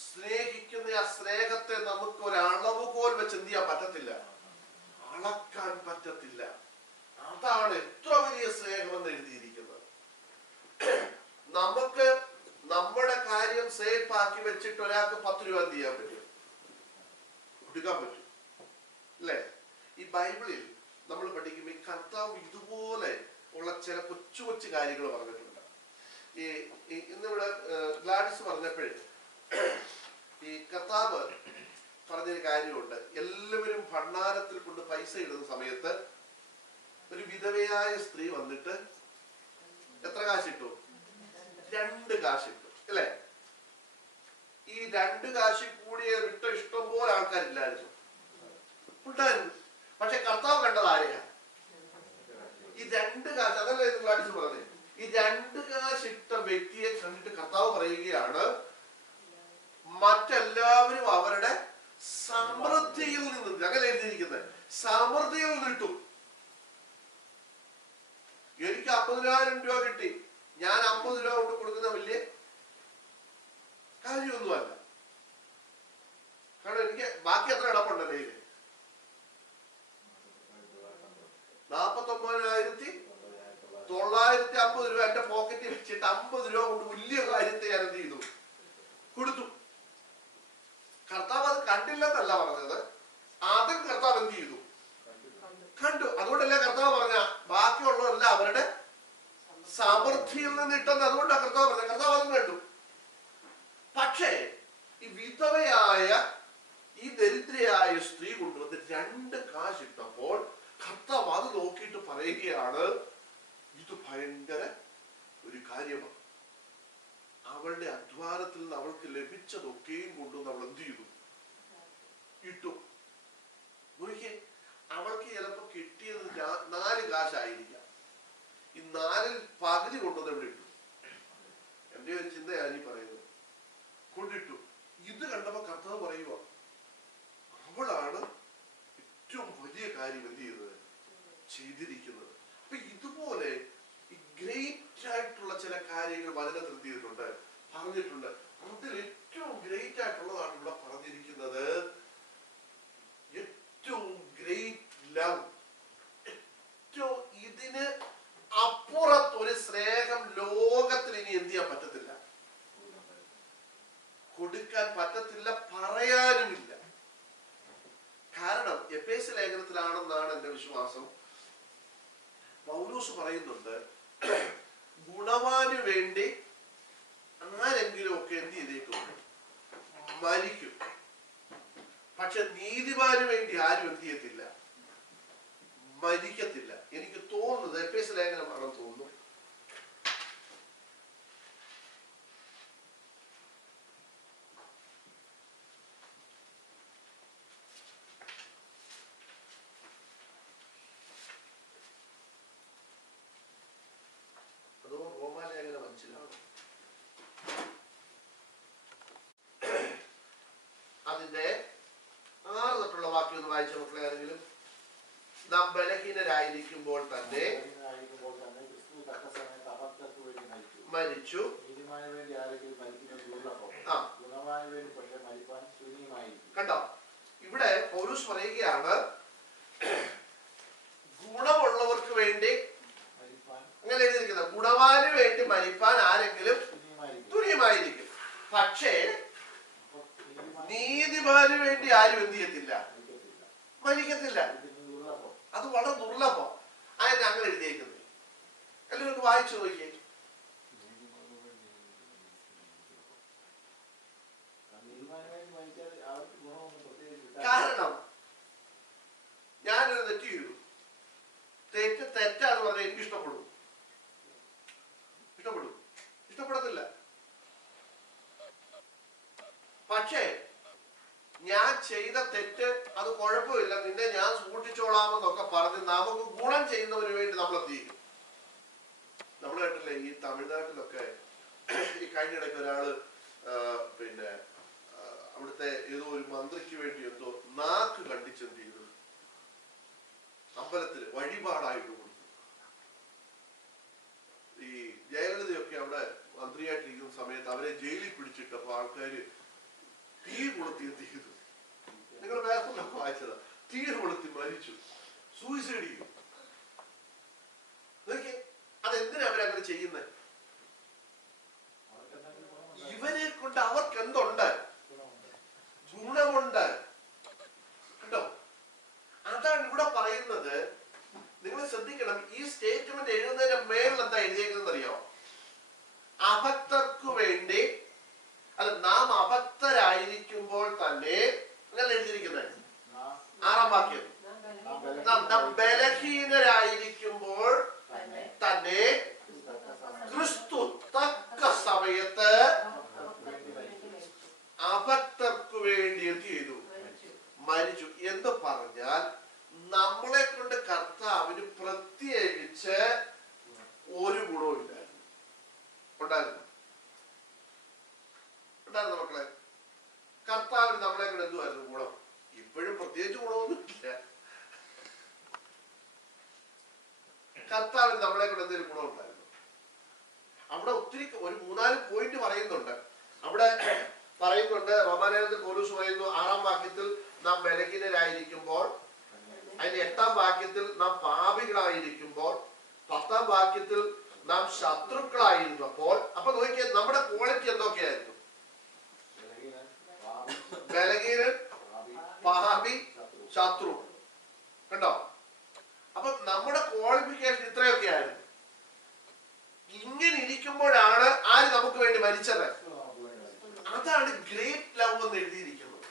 സ്നേഹിക്കുന്ന ആ സ്നേഹത്തെ നമുക്ക് ഒരു അളവുകോൽ വെച്ച് എന്ത് ചെയ്യാൻ പറ്റത്തില്ല, അളക്കാൻ പറ്റത്തില്ല. അതാണ് എത്ര വലിയ സ്നേഹമെന്ന് എഴുതിയിരിക്കുന്നത്. നമുക്ക് നമ്മുടെ കാര്യം സേഫ് ആക്കി വെച്ചിട്ട് ഒരാൾക്ക് 10 രൂപ എന്ത് ചെയ്യാൻ പറ്റും? കൊടുക്കാൻ പറ്റും. അല്ലേ? ഈ ബൈബിളിൽ നമ്മൾ പഠിക്കുമ്പോൾ ഈ കർത്താവ് ഇതുപോലെ ഉള്ള ചില കൊച്ചു കൊച്ചു കാര്യങ്ങൾ പറഞ്ഞിട്ടുണ്ട്. ഇന്നിവിടെ ഗ്ലാഡിസ് പറഞ്ഞപ്പോഴേ ഈ കർത്താവ് പറഞ്ഞൊരു കാര്യമുണ്ട്. എല്ലാവരും ഭണ്ഡാരത്തിൽ കൊണ്ട് പൈസ ഇടുന്ന സമയത്ത് ഒരു വിധവയായ സ്ത്രീ വന്നിട്ട് എത്ര കാശിട്ടു? 2 കാശിട്ടു. അല്ലേ? ഈ 2 കാശിൽ കൂടിയ വിട്ട ഇഷ്ടം പോലെ ആൾക്കാരില്ലായിരുന്നു, ഉണ്ടായിരുന്നു. പക്ഷെ കർത്താവ് കണ്ടത് ആരെയാ? ഈ 2 കാശ്. അതല്ലേ ഗ്ലാഡിസ് പറഞ്ഞത്? ഈ 2 കാശ് ഇട്ട വ്യക്തിയെ കണ്ടിട്ട് കർത്താവ് പറയുകയാണ്, മറ്റെല്ലാവരും സമൃദ്ധിയിൽ നിന്ന്, അങ്ങനെ എഴുതിയിരിക്കുന്നത്, സമൃദ്ധിയിൽ നിന്നിട്ടു. എനിക്ക് 50,000 രൂപ കിട്ടി, ഞാൻ 50 രൂപ കൊണ്ട് കൊടുക്കുന്ന വലിയ കാര്യമൊന്നുമല്ല. കാരണം എനിക്ക് ബാക്കി എത്ര കിടപ്പുണ്ട് കയ്യില്? 49,950 രൂപ എന്റെ പോക്കറ്റിൽ വെച്ചിട്ട് 50 രൂപ കൊണ്ട് വലിയ കാര്യത്തെ ഞാൻ എന്ത് ചെയ്തു? കൊടുത്തു. കർത്താവ് അത് കണ്ടില്ലെന്നല്ല പറഞ്ഞത്, ആദ്യം കർത്താവ് എന്ത് ചെയ്തു? കണ്ടു. അതുകൊണ്ടല്ല കർത്താവ് പറഞ്ഞ ബാക്കിയുള്ളവരല്ല അവരുടെ സമൃദ്ധിയിൽ നിന്ന് ഇട്ടെന്ന്. അതുകൊണ്ടാണ് കർത്താവ് പറഞ്ഞത്. കർത്താവ് അതും കണ്ടു. പക്ഷേ ഈ വിധവയായ ഈ ദരിദ്രയായ സ്ത്രീ കൊണ്ടുവന്ന് 2 കാശ് ഇട്ടപ്പോൾ കർത്താവ് അത് നോക്കിയിട്ട് പറയുകയാണ്, ഇത് ഭയങ്കര ഒരു കാര്യമാണ്. അവളുടെ അധ്വാനത്തിൽ നിന്ന് അവൾക്ക് ലഭിച്ചതൊക്കെയും കൊണ്ടുവന്ന് അവൾ എന്ത് ചെയ്തു? ഇട്ടു. നോക്കിയേ, അവൾക്ക് ചിലപ്പോ കിട്ടിയത് 4 കാശായിരിക്കാം. ഈ 4ൽ പകുതി കൊണ്ടുവന്ന് എവിടെ ഇട്ടു? എന്റെ ഒരു ചിന്തയാണ് ഈ പറയുന്നത്. കൊണ്ടിട്ടു. ഇത് കണ്ടപ്പോ കർത്താവ് പറയുക, അവളാണ് ഏറ്റവും വലിയ കാര്യം എന്ത് ചെയ്തത്? ചെയ്തിരിക്കുന്നത്. അപ്പൊ ഇതുപോലെ ഈ ഗ്രേറ്റ് ആയിട്ടുള്ള ചില കാര്യങ്ങൾ വചനത്തിൽ എന്ത് ചെയ്തിട്ടുണ്ട്? പറഞ്ഞിട്ടുണ്ട്. അതിൽ ഏറ്റവും ഗ്രേറ്റ് ആയിട്ടുള്ളതാണ് ഇവിടെ പറഞ്ഞിരിക്കുന്നത്. ഏറ്റവും ഗ്രേറ്റ് ലവ്, ഏറ്റവും ഇതിന് അപ്പുറത്ത് ഒരു സ്നേഹം ലോകത്തിൽ ഇനി എന്ത് ചെയ്യാൻ പറ്റത്തില്ല, കൊടുക്കാൻ പറ്റത്തില്ല, പറയാനുമില്ല. കാരണം എഫേസ്യ ലേഖനത്തിലാണെന്നാണ് എന്റെ വിശ്വാസം. പൗലോസ് പറയുന്നുണ്ട്, ഗുണവാന് വേണ്ടി ആരെങ്കിലും ഒക്കെ എന്ത് ചെയ്തേക്കും? മരിക്കും. പക്ഷെ നീതിമാന് വേണ്ടി ആരും എന്ത് ചെയ്യത്തില്ല? മരിക്കത്തില്ല. എനിക്ക് തോന്നുന്നത് എഫേസ്യ ലേഖനമാണെന്ന് തോന്നുന്നു. അതോ റോമാലേഖനം 5-ലാണ്? അതിന്റെ 6 തൊട്ടുള്ള വാക്യം ഒന്ന് വായിച്ച മക്കളെ ആരെങ്കിലും. നാം ബലഹീനരായിരിക്കുമ്പോൾ തന്നെ മരിച്ചു. കണ്ടോ, ഇവിടെ പൗലോസ് പറയുകയാണ്, ഗുണമുള്ളവർക്ക് വേണ്ടി, അങ്ങനെ എഴുതിയിരിക്കുന്നത്, ഗുണവാന് വേണ്ടി മരിപ്പാൻ ആരെങ്കിലും തുനിയുമായിരിക്കും. പക്ഷേ നീതിമാന് വേണ്ടി ആരും എന്ത് ചെയ്യത്തില്ല? മരിക്കത്തില്ല. അത് വളരെ ദുർലഭം. അതിന് അങ്ങനെ എഴുതിയേക്കുന്നത്. എല്ലാവരും വായിച്ചു നോക്കിയേ. കാരണം ഞാനൊരു തെറ്റ് ചെയ്തു. തെറ്റാന്ന് പറഞ്ഞാൽ എനിക്ക് ഇഷ്ടപ്പെടും? ഇഷ്ടപ്പെടത്തില്ല. പക്ഷേ ഞാൻ ചെയ്ത തെറ്റ് അത് കുഴപ്പമില്ല, നിന്നെ ഞാൻ സൂക്ഷിച്ചോളാമെന്നൊക്കെ പറഞ്ഞ് നമുക്ക് ഗുണം ചെയ്യുന്നവന് വേണ്ടി നമ്മൾ എന്ത് ചെയ്യും? നമ്മൾ കേട്ടില്ലേ ഈ തമിഴ്നാട്ടിലൊക്കെ ഈ കഴിഞ്ഞിടയ്ക്ക് ഒരാള് പിന്നെ അവിടുത്തെ ഏതോ ഒരു മന്ത്രിക്ക് വേണ്ടി എന്തോ നാക്ക് കണ്ടിച്ചെന്ത് ചെയ്തു? അമ്പലത്തില് വഴിപാടായിട്ട് കൊടുത്തു. ഈ ജയലളിതയൊക്കെ അവിടെ മന്ത്രിയായിട്ടിരിക്കുന്ന സമയത്ത് അവരെ ജയിലിൽ പിടിച്ചിട്ടപ്പോ ആൾക്കാര് തീ കൊളുത്തി എന്ത് ചെയ്തു? നിങ്ങൾ പേപ്പറിലൊക്കെ വായിച്ചതാ. തീ കൊളുത്തി മരിച്ചു, സൂയിസൈഡ് ചെയ്തു. അതെന്തിനാ അവരങ്ങനെ ചെയ്യുന്നത്? ഇവരെ കൊണ്ട് അവർക്ക് എന്തുണ്ട്? ഗുണമുണ്ട്. കേട്ടോ, അതാണ് ഇവിടെ പറയുന്നത്. നിങ്ങൾ ശ്രദ്ധിക്കണം, ഈ സ്റ്റേറ്റ്മെന്റ് എഴുതുന്നതിന്റെ മേളിൽ എന്താ എഴുതിയേക്കുന്നത് അറിയോ? അഭക്തർക്കു വേണ്ടി, അല്ല, നാം അഭക്തരായിരിക്കുമ്പോൾ തന്നെ, അങ്ങനെ എഴുതിയിരിക്കുന്നത് 6-ാം വാക്യം, നാം ബലഹീനരായിരിക്കുമ്പോൾ തന്നെ ക്രിസ്തു തക്ക സമയത്ത് അഭക്തർക്കു വേണ്ടി എന്ത് ചെയ്തു? മരിച്ചു. എന്ന് പറഞ്ഞാൽ നമ്മളെ കൊണ്ട് കർത്താവിന് പ്രത്യേകിച്ച് ഒരു ഗുണവും ഇല്ലായിരുന്നു. ഉണ്ടായിരുന്നു മക്കളെ? കർത്താവിന് നമ്മളെ കൊണ്ട് എന്തുമായിരുന്നു ഗുണം? ഇപ്പോഴും പ്രത്യേകിച്ച് ഗുണമൊന്നുമില്ല. കർത്താവിന് നമ്മളെ കൊണ്ട് എന്തെങ്കിലും ഗുണമുണ്ടായിരുന്നു? അവിടെ ഒത്തിരി ഒരു 3-4 പോയിന്റ് പറയുന്നുണ്ട്. അവിടെ പറയുന്നുണ്ട്, റോമാലേഖനത്തിൽ പൗലോസ് പറയുന്നു 6-ാം വാക്യത്തിൽ നാം ബലഹീനരായിരിക്കുമ്പോൾ, അതിന്റെ 8-ാം വാക്യത്തിൽ നാം പാപികളായിരിക്കുമ്പോൾ, 10-ാം വാക്യത്തിൽ നാം ശത്രുക്കളായിരുന്നപ്പോൾ. അപ്പൊ നോക്കിയാൽ നമ്മുടെ ക്വാളിറ്റി എന്തൊക്കെയായിരുന്നു? ബലഹീനൻ, പാപി, ശത്രു. കണ്ടോ? അപ്പൊ നമ്മുടെ ക്വാളിഫിക്കേഷൻ ഇത്രയൊക്കെ ആയിരുന്നു. ഇങ്ങനെ ഇരിക്കുമ്പോഴാണ് ആര് നമുക്ക് വേണ്ടി മരിച്ചത്? അതാണ് ഗ്രേറ്റ് ലവ് എന്ന് എഴുതിയിരിക്കുന്നത്.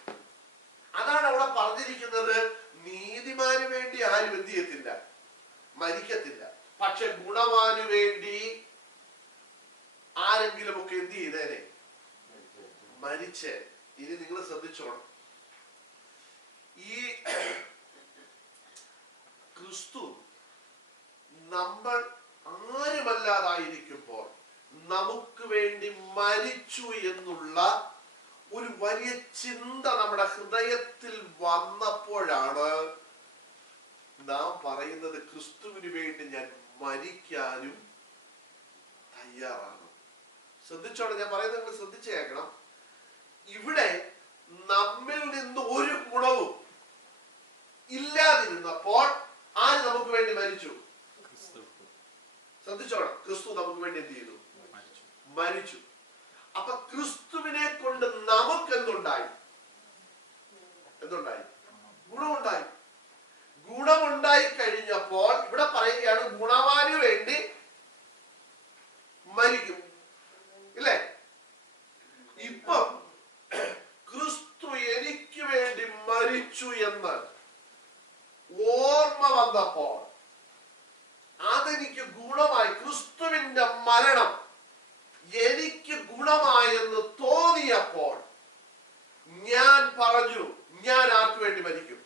അതാണ് അവിടെ പറഞ്ഞിരിക്കുന്നത്. നീതിമാന് വേണ്ടി ആരും എന്ത് ചെയ്യത്തില്ല, മരിക്കത്തില്ല. പക്ഷെ ഗുണവാന് വേണ്ടി ആരെങ്കിലും ഒക്കെ എന്ത് ചെയ്തേനെ, മരിച്ച്. ഇനി നിങ്ങൾ ശ്രദ്ധിച്ചോണം, ഈ ക്രിസ്തു നമ്മൾ ആരുമല്ലാതായിരിക്കുമ്പോൾ നമുക്ക് വേണ്ടി മരിച്ചു എന്നുള്ള ഒരു വലിയ ചിന്ത നമ്മുടെ ഹൃദയത്തിൽ വന്നപ്പോഴാണ് നാം പറയുന്നത്, ക്രിസ്തുവിന് വേണ്ടി ഞാൻ മരിക്കാനും തയ്യാറാണ്. ശ്രദ്ധിച്ചോണം, ഞാൻ പറയുന്നത് നിങ്ങൾ ശ്രദ്ധിച്ചു കേൾക്കണം. ഇവിടെ നമ്മിൽ നിന്ന് ഒരു ഗുണവും ഇല്ലാതിരുന്നപ്പോൾ ആര് നമുക്ക് വേണ്ടി മരിച്ചു? ശ്രദ്ധിച്ചോണം, ക്രിസ്തു നമുക്ക് വേണ്ടി എന്ത് ചെയ്തു? മരിച്ചു. അപ്പൊ ക്രിസ്തുവിനെ കൊണ്ട് നമുക്ക് എന്തുണ്ടായി? ഗുണമുണ്ടായി. ഗുണമുണ്ടായി കഴിഞ്ഞപ്പോൾ ഇവിടെ പറയുകയാണ്, ഗുണവാന് വേണ്ടി മരിക്കും. ഇല്ലേ? ഇപ്പം ക്രിസ്തു എനിക്ക് വേണ്ടി മരിച്ചു എന്ന് ഓർമ്മ വന്നപ്പോൾ, അതെനിക്ക് ഗുണമായി, ക്രിസ്തുവിന്റെ മരണം എനിക്ക് ഗുണമായെന്ന് തോന്നിയപ്പോൾ ഞാൻ പറഞ്ഞു, ഞാൻ ആർക്ക് വേണ്ടി മരിക്കും?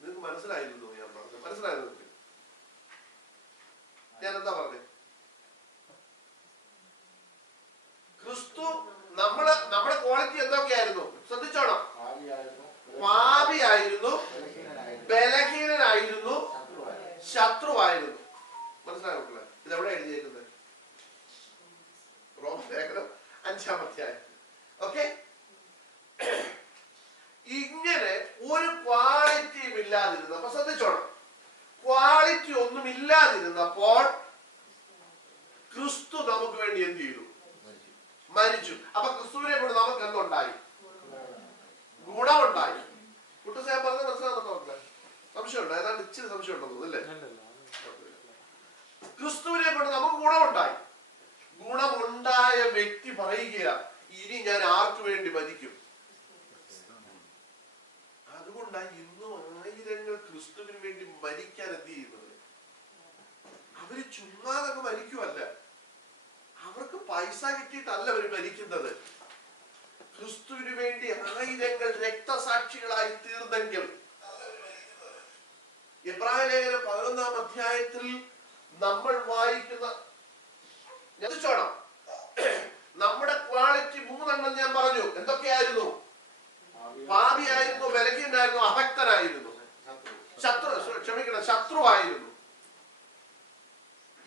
നിങ്ങൾക്ക് മനസ്സിലായിരുന്നു? ഞാൻ പറഞ്ഞു മനസ്സിലായത്? ഞാൻ എന്താ പറഞ്ഞത്? ക്രിസ്തു നമ്മുടെ ക്വാളിറ്റി എന്തൊക്കെയായിരുന്നു? ശ്രദ്ധിച്ചോണം. പാപിയായിരുന്നു, ബലഹീനനായിരുന്നു, ശത്രുവായിരുന്നു. മനസ്സിലായോ മക്കളെ? ഇതെവിടെ എഴുതിയേക്കുന്നത്? റോമലേഖനം 5-ാം അധ്യായം. ഓക്കെ, ഇങ്ങനെ ഒരു ക്വാളിറ്റിയും ഇല്ലാതിരുന്നപ്പോ, ശ്രദ്ധിച്ചോണം, ക്വാളിറ്റി ഒന്നും ഇല്ലാതിരുന്നപ്പോൾ ക്രിസ്തു നമുക്ക് വേണ്ടി എന്ത് ചെയ്തു? മരിച്ചു. അപ്പൊ ക്രിസ്തുവിനെ കൊണ്ട് നമുക്ക് എന്തുണ്ടായി? ഗുണമുണ്ടായി. കുട്ടുസാൻ പറഞ്ഞത് മനസ്സിലാകുന്നുണ്ടോ? സംശയമുണ്ടോ? ഏതാണ്ട് ഇച്ചിരി സംശയം ഉണ്ടെന്ന് അല്ലേ? ക്രിസ്തുവിനെ കൊണ്ട് നമുക്ക് ഗുണമുണ്ടായി. ഗുണമുണ്ടായ വ്യക്തി പറയുക, ഇനി ഞാൻ ആർക്ക് വേണ്ടി മരിക്കും? അതുകൊണ്ടാണ് ഇന്നും ആയിരങ്ങൾ ക്രിസ്തുവിന് വേണ്ടി മരിക്കാൻ എന്ത് ചെയ്യുന്നത്? അവര് ചുമ്മാതൊക്കെ മരിക്കുമല്ല, അവർക്ക് പൈസ കിട്ടിയിട്ടല്ല അവർ മരിക്കുന്നത്. ക്രിസ്തുവിന് വേണ്ടി ആയിരങ്ങൾ രക്തസാക്ഷികളായി തീർന്നെങ്കിൽ, എബ്രായ ലേഖനം 11-ാം അധ്യായത്തിൽ നമ്മൾ വായിക്കുന്ന, ചോണം, നമ്മുടെ ക്വാളിറ്റി 3 ഞാൻ പറഞ്ഞു. എന്തൊക്കെയായിരുന്നു? പാപിയായിരുന്നു, ബലഹീനനായിരുന്നു, അഭക്തനായിരുന്നു, ശത്രുവായിരുന്നു.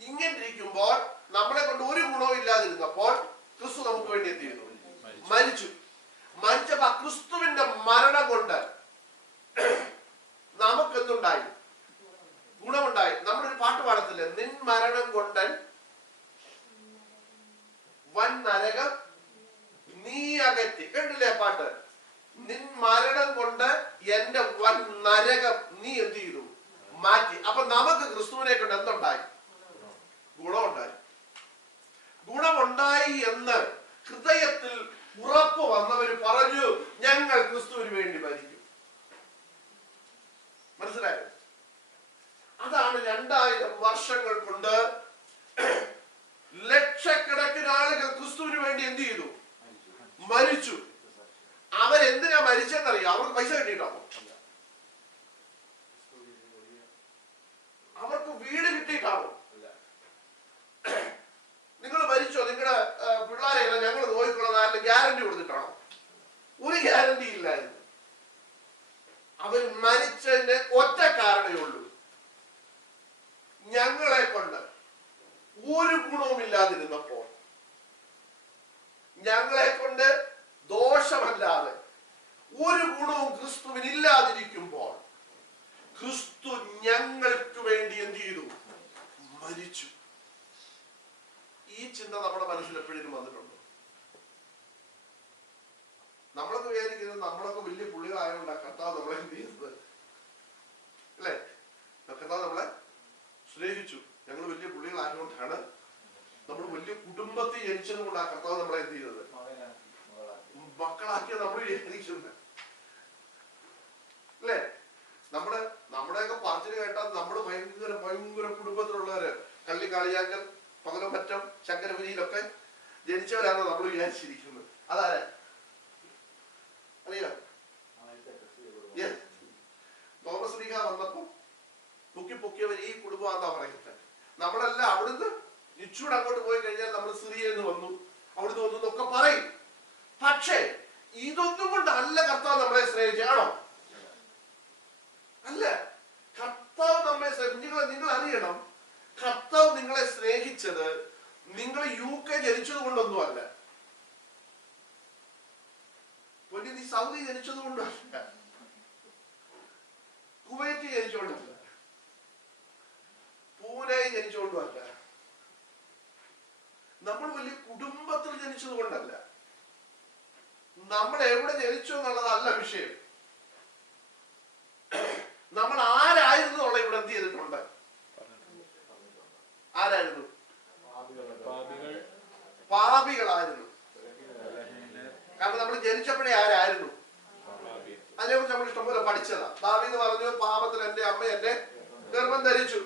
ഇങ്ങനെ ഇരിക്കുമ്പോൾ, നമ്മളെ കൊണ്ട് ഒരു ഗുണവും ഇല്ലാതിരുന്നപ്പോൾ ക്രിസ്തു നമുക്ക് വേണ്ടി എന്ത് ചെയ്തു? മരിച്ചു. മരിച്ചപ്പോ ക്രിസ്തുവിന്റെ മരണം കൊണ്ട് നമുക്ക് എന്തുണ്ടായി? ഗുണമുണ്ടായി. നമ്മളൊരു പാട്ട് പാടത്തില്ലേ, നിൻ മരണം കൊണ്ടൻ വൻ നരകം നീ അകറ്റി. കണ്ടില്ലേ പാട്ട്? നിൻ മരണം കൊണ്ട് എന്റെ വൻ നരകം നീ എന്ത് ചെയ്തു? മാറ്റി. അപ്പൊ നമുക്ക് ക്രിസ്തുവിനെ കൊണ്ട് എന്തുണ്ടായി? ഗുണമുണ്ടായി. ഗുണമുണ്ടായി എന്ന് ഹൃദയത്തിൽ ഉറപ്പ് വന്നവര് പറഞ്ഞു, ഞങ്ങൾ ക്രിസ്തുവിന് വേണ്ടി മരിക്കും. മനസ്സിലായോ? അതാണ് 2000 വർഷങ്ങൾ കൊണ്ട് ലക്ഷക്കണക്കിന് ആളുകൾ ക്രിസ്തുവിന് വേണ്ടി എന്ത് ചെയ്തു? മരിച്ചു. അവരെന്തിനാ മരിച്ചെന്നറിയോ? അവർക്ക് പൈസ കിട്ടിയിട്ടാണോ? അവർക്ക് വീട് കിട്ടിയിട്ടാണോ? നിങ്ങൾ മരിച്ചോ? നിങ്ങളുടെ പിള്ളേരെ ഞങ്ങൾ നോക്കിക്കൊള്ളുന്ന ഗ്യാരണ്ടി കൊടുത്തിട്ടാണോ? ഒരു ഗ്യാരണ്ടി ഇല്ലായിരുന്നു. അവൻ മരിച്ചതിന് ഒറ്റ കാരണമേ ഉള്ളൂ, ഞങ്ങളെ കൊണ്ട് ഒരു ഗുണവുമില്ലാതിരുന്നപ്പോൾ, ഞങ്ങളെ കൊണ്ട് ദോഷമല്ലാതെ ഒരു ഗുണവും ക്രിസ്തുവിന് ഇല്ലാതിരിക്കുമ്പോൾ ക്രിസ്തു ഞങ്ങൾക്ക് വേണ്ടി എന്ത് ചെയ്തു? മരിച്ചു. ഈ ചിന്ത നമ്മുടെ മനസ്സിൽ എപ്പോഴും വന്നിട്ടുണ്ടോ? നമ്മളൊക്കെ വിചാരിക്കുന്നത് നമ്മളൊക്കെ വലിയ പുള്ളികളായതുകൊണ്ടാണ് കർത്താവ് നമ്മളെ എന്ത് ചെയ്യുന്നത്, അല്ലേ? കർത്താവ് നമ്മളെ സ്നേഹിച്ചു, ഞങ്ങൾ വലിയ പുള്ളികളായതുകൊണ്ടാണ്, നമ്മൾ വലിയ കുടുംബത്തിൽ ജനിച്ചത് കൊണ്ടാണ് കർത്താവ് നമ്മളെ എന്ത് ചെയ്തത്, മക്കളാക്കിയ നമ്മൾ വിചാരിക്കുന്നത്, അല്ലേ? നമ്മുടെയൊക്കെ പറച്ചിൽ കേട്ടാൽ നമ്മള് ഭയങ്കര ഭയങ്കര കുടുംബത്തിലുള്ളവര്, കള്ളി കാളിയാങ്കൽ പകലമറ്റം ശങ്കരപുരിയിലൊക്കെ ജനിച്ചവരാണ് നമ്മൾ വിചാരിച്ചിരിക്കുന്നത്. അതാരെ അറിയാം? തോമസ് ലീഗ വന്നപ്പോ പൊക്കിയവർ ഈ കുടുംബമാണെന്നാ പറയുന്നത്. നമ്മളെല്ലാം അവിടുന്ന് ഇച്ചൂടെ അങ്ങോട്ട് പോയി കഴിഞ്ഞാൽ നമ്മൾ സിറിയയിൽ നിന്ന് വന്നു, അവിടുന്ന് വന്നു എന്നൊക്കെ പറയും. പക്ഷേ ഇതൊന്നും കൊണ്ടല്ല കർത്താവ് നമ്മളെ സ്നേഹിച്ചാണോ? അല്ല. കർത്താവ് നമ്മെ നിങ്ങൾ അറിയണം, കർത്താവ് നിങ്ങളെ സ്നേഹിച്ചത് നിങ്ങൾ UK ജനിച്ചത് കൊണ്ടൊന്നുമല്ല, നീ സൗദി ജനിച്ചത് കൊണ്ടല്ല, കുവൈറ്റ് ജനിച്ചുകൊണ്ടല്ല, പൂനെ ജനിച്ചുകൊണ്ടുമല്ല, നമ്മൾ വലിയ കുടുംബത്തിൽ ജനിച്ചത് കൊണ്ടല്ല, നമ്മൾ എവിടെ ജനിച്ചു എന്നുള്ളതല്ല വിഷയം. നമ്മൾ ആരായിരുന്നു എന്നുള്ള ഇവിടെ എന്ത് ചെയ്തിട്ടുണ്ട്? ആരായിരുന്നു? പാപികളായിരുന്നു. കാരണം നമ്മൾ ജനിച്ചപ്പോഴേ ആരായിരുന്നു? അതിനെക്കുറിച്ച് നമ്മൾ ഇഷ്ടംപോലെ പഠിച്ചതാ. ദാവീദ് പറഞ്ഞു, പാപത്തിൽ എന്റെ അമ്മ എന്നെ ഗർഭം ധരിച്ചു,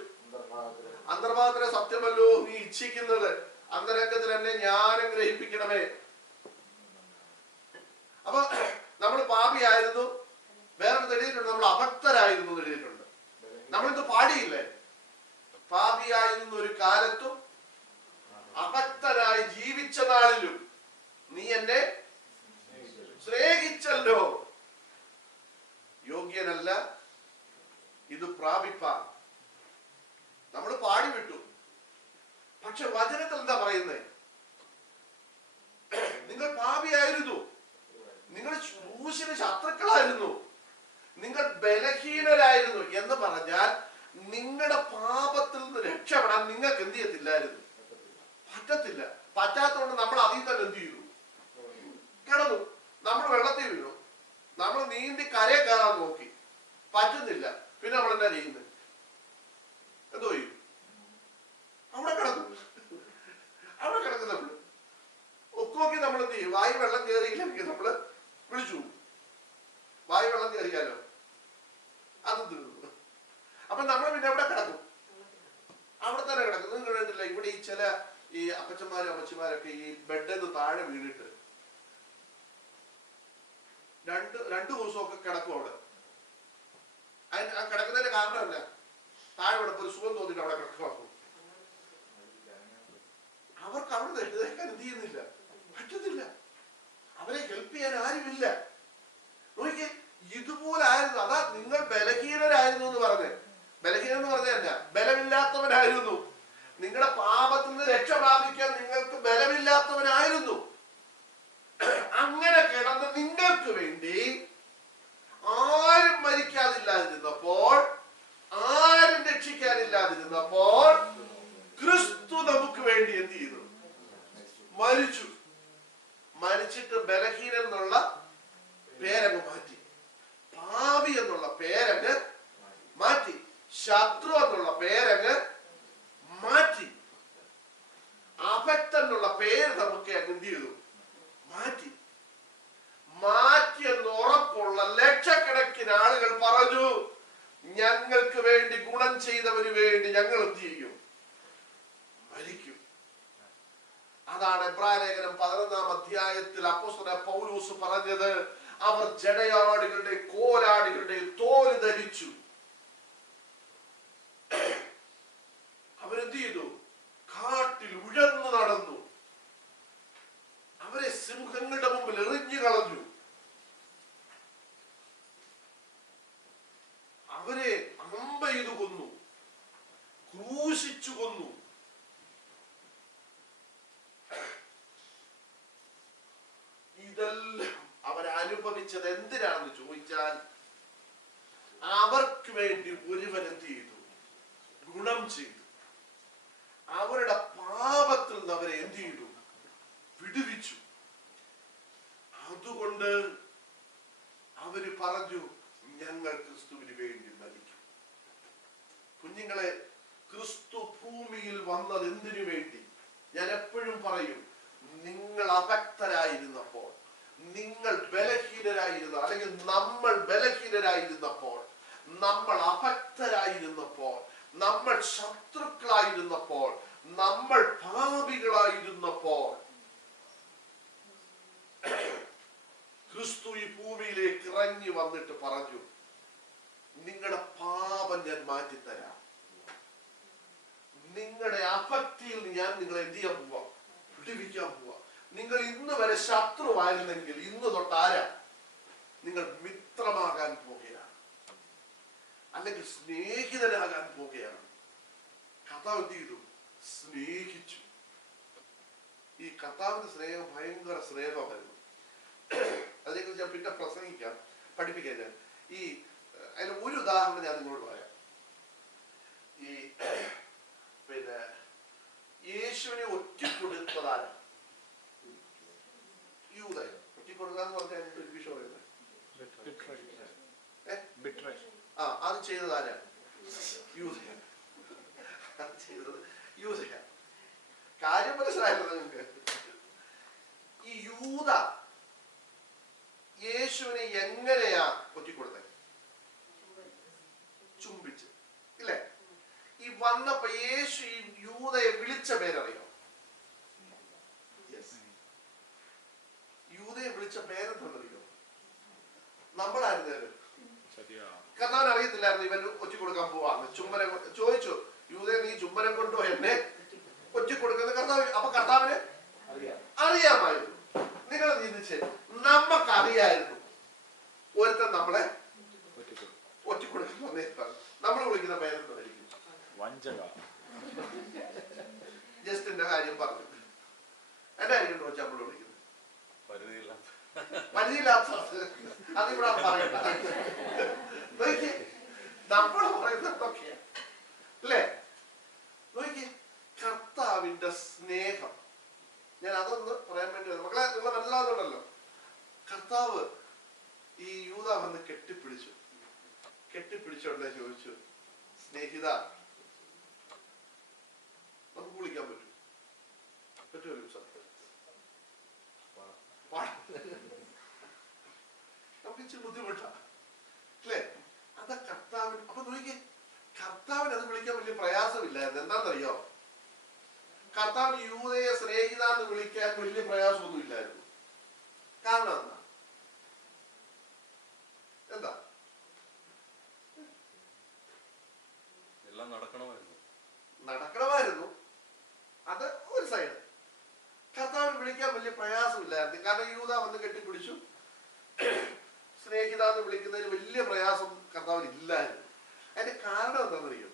അന്തർഭാഗത്തിലെ സത്യമല്ലോ നീ ഇച്ഛിക്കുന്നത്, അന്തരംഗത്തിൽ എന്നെ ജ്ഞാനം ഗ്രഹിപ്പിക്കണമേ. അപ്പൊ നമ്മൾ പാപിയായിരുന്നു. വേറൊരു എഴുതിയിട്ടുണ്ട്, നമ്മൾ അഭക്തരായിരുന്നു എഴുതിയിട്ടുണ്ട്. നമ്മളിത് പാടിയില്ലേ? പാപിയായിരുന്ന ഒരു കാലത്തും അഭക്തരായി ജീവിച്ച നാളിലും നീ എന്നെ സ്നേഹിച്ചല്ലോ. യോഗ്യനല്ല ഇത് പ്രാപിപ്പാൻ നമ്മൾ പാടിവിട്ടു. പക്ഷെ വചനത്തിൽ എന്താ പറയുന്നത്? നിങ്ങൾ പാപിയായിരുന്നു, നിങ്ങൾ ക്രൂശിന് ശത്രുക്കളായിരുന്നു, നിങ്ങൾ ബലഹീനരായിരുന്നു എന്ന് പറഞ്ഞാൽ നിങ്ങളുടെ പാപത്തിൽ നിന്ന് രക്ഷപ്പെടാൻ നിങ്ങൾക്ക് എന്ത് ചെയ്യത്തില്ലായിരുന്നു? പറ്റത്തില്ല. പറ്റാത്തതുകൊണ്ട് നമ്മൾ അതിൽ തന്നെ എന്ത് ചെയ്തു? കിടന്നു. നമ്മൾ വെള്ളത്തിൽ വീണു, നമ്മൾ നീന്തി കരയെ കയറാൻ നോക്കി, പറ്റുന്നില്ല. പിന്നെ നമ്മൾ എന്താ ചെയ്യുന്നത്? എന്തോ ചെയ്യും? അവിടെ കിടക്കും. അവിടെ കിടക്കും. നമ്മൾ ഒക്കോക്കി നമ്മൾ എന്ത് ചെയ്യും? വായു വെള്ളം കയറിയില്ലെങ്കിൽ നമ്മള് വിളിച്ചു. വായു വെള്ളം കയറിയാലോ അത് തീർന്നു. അപ്പൊ നമ്മൾ പിന്നെ എവിടെ കിടക്കും? അവിടെ തന്നെ കിടക്കും. നിങ്ങൾ കണ്ടില്ല, ഇവിടെ ഈ ചില ഈ അപ്പച്ചന്മാരും അമ്മച്ചിമാരൊക്കെ ഈ ബെഡിന്ന് താഴെ വീണിട്ട് രണ്ടു ദിവസമൊക്കെ കിടക്കും അവിടെ. ആ കിടക്കുന്നതിന്റെ കാരണമല്ല, താഴെ കിടപ്പ് ഒരു സുഖം തോന്നിട്ട് അവിടെ കിടക്കും. അവർക്ക് അവിടെ എഴുതേക്കാൻ എന്ത് ചെയ്യുന്നില്ല, പറ്റുന്നില്ല. അവരെ ഹെൽപ്പ് ചെയ്യാൻ ആരുമില്ല. നോക്കിയേ, ഇതുപോലെ ആയിരുന്നു. അതാ നിങ്ങൾ ബലഹീനരായിരുന്നു എന്ന് പറഞ്ഞേ. ബലഹീനം എന്ന് പറഞ്ഞല്ല, ബലമില്ലാത്തവനായിരുന്നു. നിങ്ങളുടെ പാപത്തിൽ നിന്ന് രക്ഷ പ്രാപിക്കാൻ നിങ്ങൾക്ക് ബലമില്ലാത്തവനായിരുന്നു. അങ്ങനെ കിടന്ന് നിങ്ങൾക്ക് വേണ്ടി ആരും മരിക്കാതില്ലാതിരുന്നപ്പോൾ, ആരും രക്ഷിക്കാനില്ലാതിരുന്നപ്പോൾ ക്രിസ്തു നമുക്ക് വേണ്ടി എന്ത് ചെയ്തു? മരിച്ചു. മരിച്ചിട്ട് ബലഹീനൻ എന്നുള്ള പേരങ്ങ് മാറ്റി, പാപി എന്നുള്ള പേരങ്ങ് മാറ്റി, ശത്രു എന്നുള്ള പേരങ്ങ് മാറ്റി, അഭക്തൻ എന്നുള്ള പേര് നമുക്ക് എന്ത് ചെയ്തു? മാറ്റി. മാറ്റിയെന്ന് ഉറപ്പുള്ള ലക്ഷക്കണക്കിന് ആളുകൾ പറഞ്ഞു, ഞങ്ങൾക്ക് വേണ്ടി ഗുണം ചെയ്തവന് വേണ്ടി ഞങ്ങൾ എന്ത് ചെയ്യും? മരിക്കും. അതാണ് എബ്രായലേഖനം 11-ാം അധ്യായത്തിൽ അപ്പോസ്തലനായ പൗലോസ് പറഞ്ഞത്. അവർ ജടയാടുകളുടെ കോലാടുകളുടെ തോല് ധരിച്ചു. അവരെന്ത് ചെയ്തു? കാട്ടിൽ ഉഴന്നു നടന്നു. അവരെ സിംഹങ്ങളുടെ മുമ്പിൽ എറിഞ്ഞു കളഞ്ഞു. സംഭവിച്ചത് എന്തിനാണെന്ന് ചോദിച്ചാൽ, അവർക്ക് വേണ്ടി ഒരുവൻ എന്ത് ചെയ്തു? ഗുണം ചെയ്തു. അവരുടെ പാപത്തിൽ നിന്ന് അവരെ എന്ത് ചെയ്തു? വിടുവിച്ചു. അതുകൊണ്ട് അവര് പറഞ്ഞു, ഞങ്ങൾ ക്രിസ്തുവിന് വേണ്ടി മരിക്കും. കുഞ്ഞുങ്ങളെ, ക്രിസ്തു ഭൂമിയിൽ വന്നത് എന്തിനു വേണ്ടി? ഞാൻ എപ്പോഴും പറയും, നിങ്ങൾ അഭക്തരായിരുന്നപ്പോൾ, നിങ്ങൾ ബലഹീനരായിരുന്ന, അല്ലെങ്കിൽ നമ്മൾ ബലഹീനരായിരുന്നപ്പോൾ, നമ്മൾ അഭക്തരായിരുന്നപ്പോൾ, നമ്മൾ ശത്രുക്കളായിരുന്നപ്പോൾ, നമ്മൾ പാപികളായിരുന്നപ്പോൾ ക്രിസ്തു ഈ ഭൂമിയിലേക്ക് ഇറങ്ങി വന്നിട്ട് പറഞ്ഞു, നിങ്ങളുടെ പാപം ഞാൻ മാറ്റിത്തരാം. നിങ്ങളുടെ അഭക്തിയിൽ ഞാൻ നിങ്ങളെ എന്ത് ചെയ്യാൻ പോവാ? വിടുവിക്കാൻ പോവാ. നിങ്ങൾ ഇന്ന് വരെ ശത്രുവായിരുന്നെങ്കിൽ ഇന്ന് തൊട്ട് ആരാ? നിങ്ങൾ മിത്രമാകാൻ പോകുകയാണ്, അല്ലെങ്കിൽ സ്നേഹിതനാകാൻ പോകുകയാണ്. കർത്താവ് എന്ത് ചെയ്തു? സ്നേഹിച്ചു. ഈ കർത്താവിന്റെ സ്നേഹം ഭയങ്കര സ്നേഹമായിരുന്നു. അതിനെക്കുറിച്ച് ഞാൻ പിന്നെ പ്രസംഗിക്കാം, പഠിപ്പിക്കാൻ. ഞാൻ അതിന് ഒരു ഉദാഹരണം ഞാൻ നിങ്ങളോട് പറയാം. ഈ പിന്നെ യേശുവിനെ ഒറ്റിക്കൊടുത്തതാണ് യൂദ. ഒറ്റിക്കൊടുക്കാന്ന് പറഞ്ഞാൽ ഒരു വിഷയം പറയുന്നത് അത് ചെയ്തതാരാ? യൂദയ. അത് ചെയ്തത് യൂദയ. കാര്യം മനസ്സിലായല്ലോ നിങ്ങൾക്ക്? ഈ യൂദ യേശുവിനെ എങ്ങനെയാ ഒറ്റിക്കൊടുത്തത്? ചുംബിച്ച്, ഇല്ലേ? ഈ വന്നപ്പോ യേശു ഈ യൂദയെ വിളിച്ച പേരറിയോ? യൂദയെ വിളിച്ച പേരെന്തെന്നറിയോ? നമ്മളായിരുന്നു. കർത്താവിന് അറിയത്തില്ലായിരുന്നു ഇവൻ ഒറ്റിക്കൊടുക്കാൻ പോവാന്ന്. ചുംബനം ചോദിച്ചു, യൂദയെ നീ ചുംബനം കൊണ്ടോ എന്നെ ഒറ്റിക്കൊടുക്കുന്ന? കർത്താവ് അപ്പൊ കർത്താവിന് അറിയാമായിരുന്നു. നിങ്ങൾ ചിന്തിച്ച്, നമുക്കറിയായിരുന്നു ഒരുത്തൻ നമ്മളെ ഒറ്റിക്കൊടുക്കാൻ വന്നേക്കാണ്. നമ്മൾ വിളിക്കുന്ന പേരെന്തായിരിക്കും? ജസ്റ്റിന്റെ കാര്യം പറഞ്ഞു. എന്നായിരിക്കും വെച്ചാൽ നമ്മൾ വിളിക്കുന്നത്? പരിധിയില്ലാത്ത. അതിവിടെ പറയണ്ട. നമ്മൾ പറയുന്നത് എന്തൊക്കെയാ അല്ലേ? നോക്കി, കർത്താവിന്റെ സ്നേഹം. ഞാൻ അതൊന്ന് പറയാൻ വേണ്ടി മക്കളെ, നിങ്ങൾ മനസ്സിലാവുന്നുണ്ടല്ലോ. കർത്താവ് ഈ യൂദ വന്ന് കെട്ടിപ്പിടിച്ചോണ്ടേ ചോദിച്ചു, സ്നേഹിത, നമുക്ക് വിളിക്കാൻ പറ്റും? പറ്റുമല്ലോ? നമുക്ക് ഇച്ചിരി ബുദ്ധിമുട്ടാ അല്ലേ? അതാ കർത്താവിന്. അപ്പൊ നോക്കിയേ, കർത്താവിന് അത് വിളിക്കാൻ വലിയ പ്രയാസമില്ലായിരുന്നു. എന്താണെന്നറിയോ? കർത്താവിന് യൂദയെ സ്നേഹിത എന്ന് വിളിക്കാൻ വലിയ പ്രയാസമൊന്നും ഇല്ലായിരുന്നു. കാരണം എന്താ? എല്ലാം നടക്കണമായിരുന്നു. അത് ഒരു സൈഡ്. കർത്താവിന് വിളിക്കാൻ വലിയ പ്രയാസമില്ലായിരുന്നു. കാരണം യൂദ വന്ന് കെട്ടിപ്പിടിച്ചു. സ്നേഹിത എന്ന് വിളിക്കുന്നതിന് വലിയ പ്രയാസം കർത്താവിന് ഇല്ലായിരുന്നു. അതിന്റെ കാരണം എന്താണെന്നറിയോ?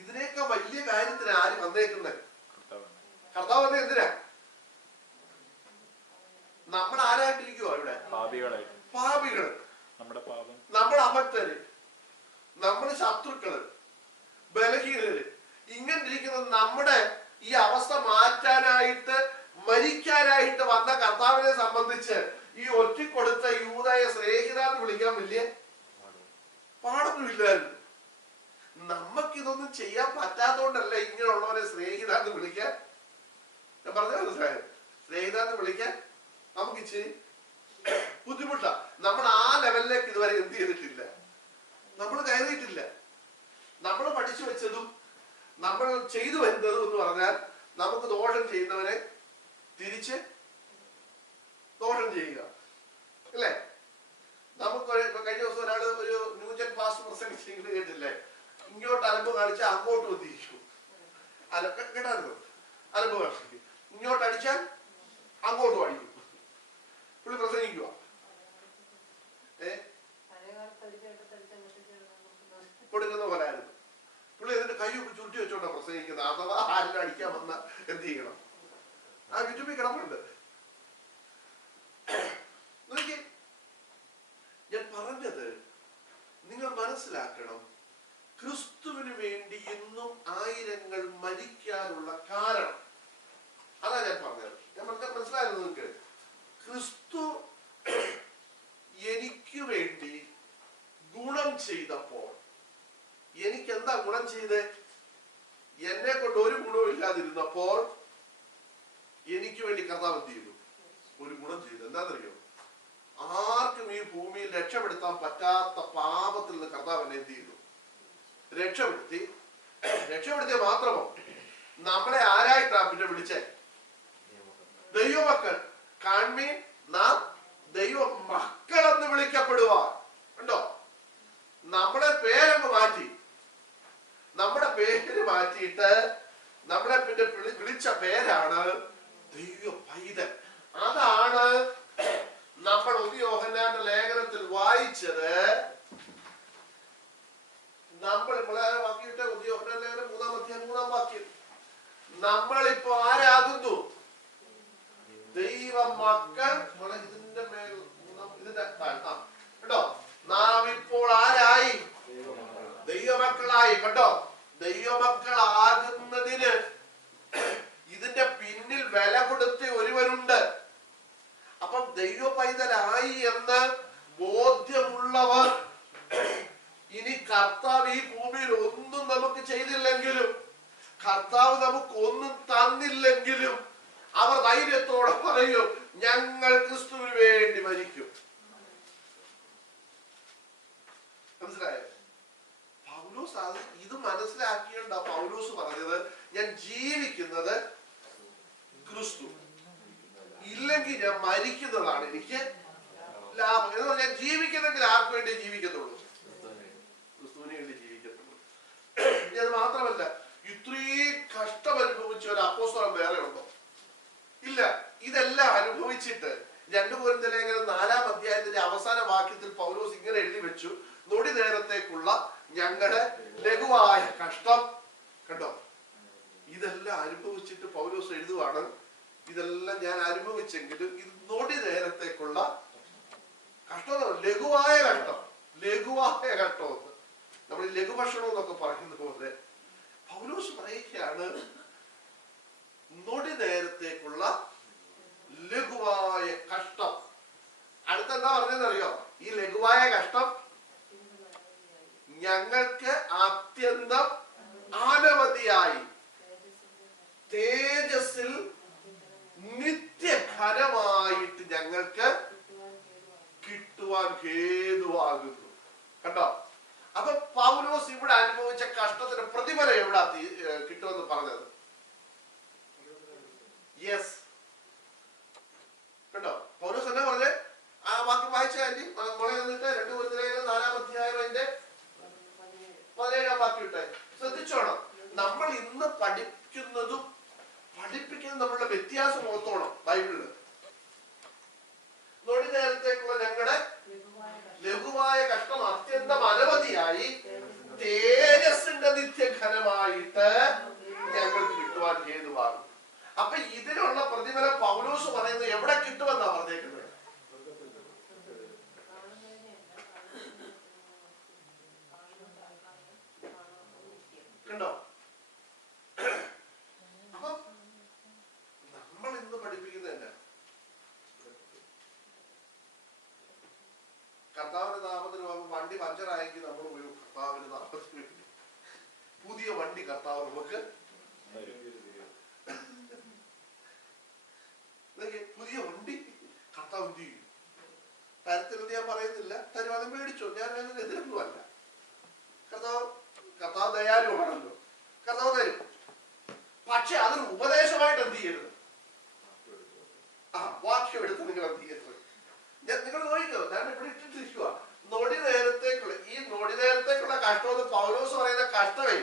ഇതിനേക്കാൾ വലിയ കാര്യത്തിന് ആര് വന്നേക്കുന്നത്? കർത്താവ് വന്ന എന്തിനാ? നമ്മൾ ആരായിട്ടിരിക്കുവോ ഇവിടെ? പാപികള്, നമ്മുടെ അഭക്തര്, നമ്മുടെ ശത്രുക്കള്, ബലഹീനര്, ഇങ്ങനെ ഇരിക്കുന്ന നമ്മുടെ ഈ അവസ്ഥ മാറ്റാനായിട്ട്, മരിക്കാനായിട്ട് വന്ന കർത്താവിനെ സംബന്ധിച്ച് ഈ ഒറ്റിക്കൊടുത്ത യൂദയെ സ്നേഹിത എന്ന് വിളിക്കാൻ വലിയ പാടൊന്നുമില്ലായിരുന്നു. നമുക്കിതൊന്നും ചെയ്യാൻ പറ്റാത്തതുകൊണ്ടല്ല ഇങ്ങനെയുള്ളവരെ സ്നേഹിത എന്ന് വിളിക്കാൻ. ഞാൻ പറഞ്ഞ മനസ്സിലായോ? സ്നേഹിത എന്ന് വിളിക്കാൻ നമുക്ക് ഇച്ചിരി ബുദ്ധിമുട്ടാ. നമ്മൾ ആ ലെവലിലേക്ക് ഇതുവരെ എന്ത് ചെയ്തിട്ടില്ല, നമ്മൾ കയറിയിട്ടില്ല. നമ്മൾ പഠിച്ചു വെച്ചതും നമ്മൾ ചെയ്തു വരുന്നതും എന്ന് പറഞ്ഞാൽ, നമുക്ക് ദോഷം ചെയ്യുന്നവരെ തിരിച്ച് ദോഷം ചെയ്യുക, അല്ലേ? നമുക്ക് കഴിഞ്ഞ ദിവസം ഒരാൾ ഒരു ന്യൂജൻ പാസ്റ്റ് പ്രസംഗിച്ചെങ്കിലും കേട്ടില്ലേ? ഇങ്ങോട്ട് അലമ്പ് കാണിച്ച അങ്ങോട്ട് വന്നിരിക്കും. കേട്ടായിരുന്നു? അലമ്പ് കാണിക്കും. ഇങ്ങോട്ട് അടിച്ചാൽ അങ്ങോട്ടും അടിക്കും. പുള്ളി പ്രസംഗിക്കുക. കൊടുക്കുന്ന പോലായിരുന്നു. പുള്ളി എന്നിട്ട് കൈയൊക്കെ ചുരുട്ടി വെച്ചോണ്ടാ പ്രസംഗിക്കുന്നത്. അഥവാ ആരും അടിക്കാൻ വന്ന എന്ത് ചെയ്യണം? ആ യൂട്യൂബിൽ കിടപ്പുണ്ട്. നോക്കി, മനസ്സിലാക്കണം, ക്രിസ്തുവിന് വേണ്ടി ഇന്നും ആയിരങ്ങൾ മരിക്കാനുള്ള കാരണം അതാ ഞാൻ പറഞ്ഞത്. ഞാൻ മനസ്സിലായത് നിങ്ങൾക്ക്? ക്രിസ്തു എനിക്ക് വേണ്ടി ഗുണം ചെയ്തപ്പോൾ എനിക്ക് എന്താ ഗുണം ചെയ്തേ? എന്നെ കൊണ്ട് ഒരു ഗുണവും ഇല്ലാതിരുന്നപ്പോൾ എനിക്ക് വേണ്ടി കർത്താവ് എന്ത് ചെയ്തു? ഒരു ഗുണം ചെയ്തു. എന്താണെന്നറിയോ? ആർക്കും ഈ ഭൂമിയിൽ രക്ഷപ്പെടുത്താൻ പറ്റാത്ത പാപത്തിൽ നിന്ന് കർത്താവ് എന്നെ എന്ത് ചെയ്തു? രക്ഷപ്പെടുത്തിയ മാത്രമോ, നമ്മളെ ആരായിട്ടാ പിന്നെ വിളിച്ചേ? ദൈവമക്കൾ. കാൺമീൻ, നാം ദൈവ മക്കളെന്ന് വിളിക്കപ്പെടുവാൻ. ഉണ്ടോ? നമ്മുടെ പേരങ്ങ് മാറ്റി. നമ്മുടെ പേര് മാറ്റിയിട്ട് നമ്മളെ പിന്നെ വിളിച്ച പേരാണ് ദൈവ പൈതൽ. അതാണ് നമ്മൾ യോഹന്നാന്റെ ലേഖനത്തിൽ വായിച്ചത്. നമ്മൾ വാക്യത്തെ യോഹന്നാന്റെ ലേഖനം 3-ാം അധ്യായം 3-ാം വാക്യം. നമ്മളിപ്പോ ആരാകുന്നു? ദൈവ മക്കൾ. ഇതിന്റെ മേൽ ഇതിന്റെ കേട്ടോ, നാം ഇപ്പോൾ ആരായി? ദൈവമക്കളായി. കേട്ടോ, ദൈവമക്കളാകുന്നതിന് ഇതിന്റെ പിന്നിൽ വില കൊടുത്ത ഒരുവരുണ്ട്. അപ്പം ദൈവ പൈതലായി എന്ന് ബോധ്യമുള്ളവർ, ഇനി കർത്താവ് ഈ ഭൂമിയിൽ ഒന്നും നമുക്ക് ചെയ്തില്ലെങ്കിലും, കർത്താവ് നമുക്ക് ഒന്നും തന്നില്ലെങ്കിലും, അവർ ധൈര്യത്തോടെ പറയും, ഞങ്ങൾ ക്രിസ്തുവിന് വേണ്ടി മരിക്കും. മനസ്സിലായോ? പൗലോസ് ഇത് മനസ്സിലാക്കിയോണ്ട പൗലോസ് പറഞ്ഞത്, ഞാൻ ജീവിക്കുന്നത് ക്രിസ്തു, ഇല്ലെങ്കിൽ ഞാൻ മരിക്കുന്നതാണ് എനിക്ക് ലാഭം. എന്ന് പറഞ്ഞാൽ ഞാൻ ജീവിക്കുന്നെങ്കിൽ ആർക്ക് വേണ്ടി ജീവിക്കത്തുള്ളൂ? ക്രിസ്തുവിന് വേണ്ടി ജീവിക്കത്തുള്ളൂ. ഇനി അത് മാത്രമല്ല, ഇത്രയും കഷ്ടം അനുഭവിച്ച ഒരു അപ്പോസ്തലൻ വേറെ ഉണ്ടോ? ഇല്ല. ഇതെല്ലാം അനുഭവിച്ചിട്ട് 2 കൊരിന്ത്യർ ലേഖനം 4-ാം അധ്യായത്തിന്റെ അവസാന വാക്യത്തിൽ പൗലോസ് ഇങ്ങനെ എഴുതി വെച്ചു, നൊടി നേരത്തേക്കുള്ള ഞങ്ങളുടെ ലഘുവായ കഷ്ടം. കണ്ടോ, ഇതെല്ലാം അനുഭവിച്ചിട്ട് പൗലോസ് എഴുതുവാണ്, ഇതെല്ലാം ഞാൻ അനുഭവിച്ചെങ്കിലും ഇത് നൊടി നേരത്തേക്കുള്ള കഷ്ടം. ലഘുവായ കഷ്ടം. ലഘുവായ കഷ്ടം. നമ്മൾ ലഘുഭക്ഷണം എന്നൊക്കെ പറയുന്ന പോലെ പൗലോസ് പറയുകയാണ്, നൊടി നേരത്തേക്കുള്ള ലഘുവായ കഷ്ടം. അടുത്തെന്താ പറഞ്ഞതെന്നറിയോ? ഈ ലഘുവായ കഷ്ടം ഞങ്ങൾക്ക് അത്യന്തം അനവധിയായി തേജസ്സിൽ നിത്യഘനമായിട്ട് ഞങ്ങൾക്ക് കിട്ടുവാൻ ഹേതുവാകുന്നു. കണ്ടോ? അപ്പൊ പൗലോസ് ഇവിടെ അനുഭവിച്ച കഷ്ടത്തിന് പ്രതിഫലം എവിടെ കിട്ടുമെന്ന് പറഞ്ഞത്? യെസ്. കണ്ടോ, പൗലോസ് എന്നാ പറഞ്ഞേ? ആ വാക്യം വായിച്ചാൽ മോളെ നിന്നിട്ട് 2 കൊരിന്ത്യർ ലേഖനം 4-ാം അധ്യായം അതിന്റെ 17-ാം വാക്യം ഇട്ടെ. ശ്രദ്ധിച്ചോണം, നമ്മൾ ഇന്ന് പഠിക്കുന്നതും പഠിപ്പിക്കുന്നതും നമ്മളുടെ വ്യത്യാസം ഓർത്തോണം. ബൈബിളില് നൊടി നേരത്തേക്കുള്ള ഞങ്ങളുടെ ലഘുവായ കഷ്ടം അത്യന്തം അനവധിയായി തേജസ്സിന്റെ നിത്യഘനമായിട്ട് ഞങ്ങൾക്ക് കിട്ടുവാൻ ഹേതുവാകും. അപ്പൊ ഇതിനുള്ള പ്രതിഫലം പൗലോസ് പറയുന്നത് എവിടെ കിട്ടുമെന്നാ പറഞ്ഞേക്കുന്നത്? കണ്ടോ? അപ്പൊ നമ്മൾ ഇന്ന് പഠിപ്പിക്കുന്നത് തന്നെ കർത്താവിന്റെ നാമത്തിന് വണ്ടി പഞ്ചറായെങ്കിൽ നമ്മൾ ഒരു കർത്താവിന്റെ നാമത്തിന് വേണ്ടി പുതിയ വണ്ടി കർത്താവ് നമുക്ക് പുതിയ വണ്ടി കർത്താവ് എന്ത് ചെയ്യും? തരത്തിലെന്ന് ഞാൻ പറയുന്നില്ല, തരും. അത് മേടിച്ചോ, ഞാൻ അതിന് എതിരൊന്നും അല്ല. കർത്താവ് ദയാലുവാണല്ലോ, കർത്താവ് തരും. പക്ഷെ അതൊരു ഉപദേശമായിട്ട് എന്ത് ചെയ്യരുത്? വാക്യം എടുത്ത് നിങ്ങൾ എന്ത് ചെയ്യരുത്? നിങ്ങൾ നോക്കിക്കോ, ഞാൻ ഇവിടെ ഇട്ടിട്ടിരിക്കുക. നൊടി നേരത്തേക്കുള്ള കഷ്ടം പൗലോസ് പറയുന്ന കഷ്ടമേ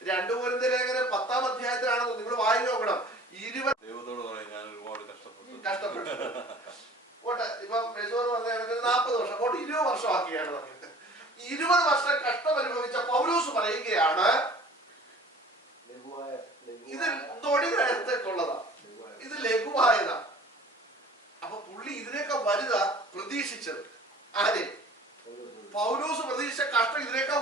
2 കൊരിന്ത്യർ ലേഖനം 10-ാം അധ്യായത്തിലാണെന്ന് നിങ്ങൾ വായിച്ചു നോക്കണം. 20 കഷ്ടപ്പെട്ടു. പോട്ടെ, ഇപ്പൊ മെസൂർ പറഞ്ഞ 40 വർഷം, പോട്ടെ 20 വർഷം ആക്കിയാണ് പറഞ്ഞത്. 20 വർഷം കഷ്ടം അനുഭവിച്ച പൗലോസ് പറയുകയാണ്, ഇത് നൊടി നേരത്തേക്കുള്ളതാ, ഇത് ലഘുവായതാ. അപ്പൊ പുള്ളി ഇതിനേക്കാൾ വലുതാ പ്രതീക്ഷിച്ചത്. ആരെ? പൗലോസ് പ്രതീക്ഷിച്ച കഷ്ടം ഇതിനേക്കാൾ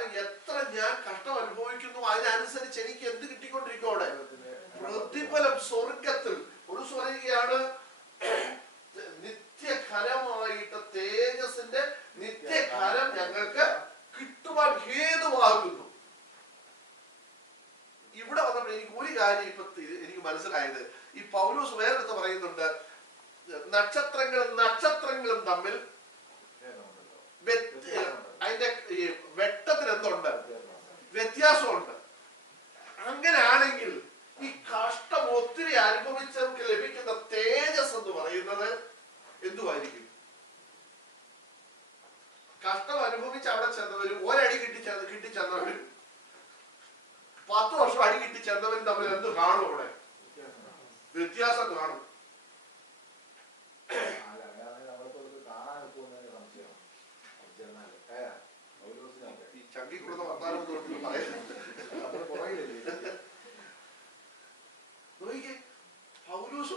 കാരണം എത്ര ഞാൻ കഷ്ടം അനുഭവിക്കുന്നു അതിനനുസരിച്ച് എനിക്ക് എന്ത് കിട്ടിക്കൊണ്ടിരിക്കും അവിടെ? പ്രതിഫലം സ്വർഗത്തിൽ. ഒരു പറയുകയാണ് നിത്യഖരമായിട്ട് തേജസ്സിന്റെ നിത്യഖരം ഞങ്ങൾക്ക് കിട്ടുവാൻ ഹേതുവാകുന്നു. ഇവിടെ വന്നപ്പോൾ എനിക്ക് ഒരു കാര്യം ഇപ്പൊ എനിക്ക് മനസ്സിലായത്, ഈ പൗലോസ് വേറെടുത്ത് പറയുന്നുണ്ട്, നക്ഷത്രങ്ങളും തമ്മിൽ അതിന്റെ വെട്ടത്തിന് എന്തുണ്ട്? വ്യത്യാസമുണ്ട്. അങ്ങനെയാണെങ്കിൽ ഈ കഷ്ടം ഒത്തിരി അനുഭവിച്ചവർക്ക് ലഭിക്കുന്ന തേജസ് എന്ന് പറയുന്നത് എന്തുവായിരിക്കും? കഷ്ടം അനുഭവിച്ച് അവിടെ ചെന്നവരും ഒരടി കിട്ടിച്ചെന്നവരും 10 വർഷം അടി കിട്ടിച്ചെന്നവരും തമ്മിൽ എന്ത് കാണും? അവിടെ വ്യത്യാസം കാണും. ഈ ചങ്കിക്കുള്ള വർത്താനം പൗലോസ്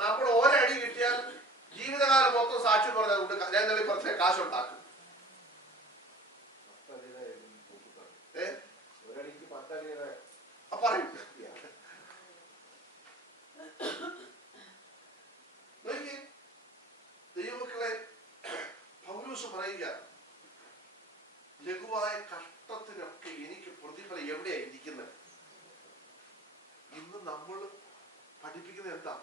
നമ്മൾ ഒരടി കിട്ടിയാൽ ജീവിതകാലം മൊത്തം സാക്ഷ്യം പറഞ്ഞതുകൊണ്ട് ഞാൻ കുറച്ച് കാശുണ്ടാക്കും. പറയും ദൈവമക്കളെ, പൗലോസ് പറയുക, ലഘുവായ കഷ്ടത്തിനൊക്കെ എനിക്ക് പ്രതിഫലം എവിടെയാ ഇരിക്കുന്നത്? ഇന്ന് നമ്മൾ പഠിപ്പിക്കുന്നത് എന്താ?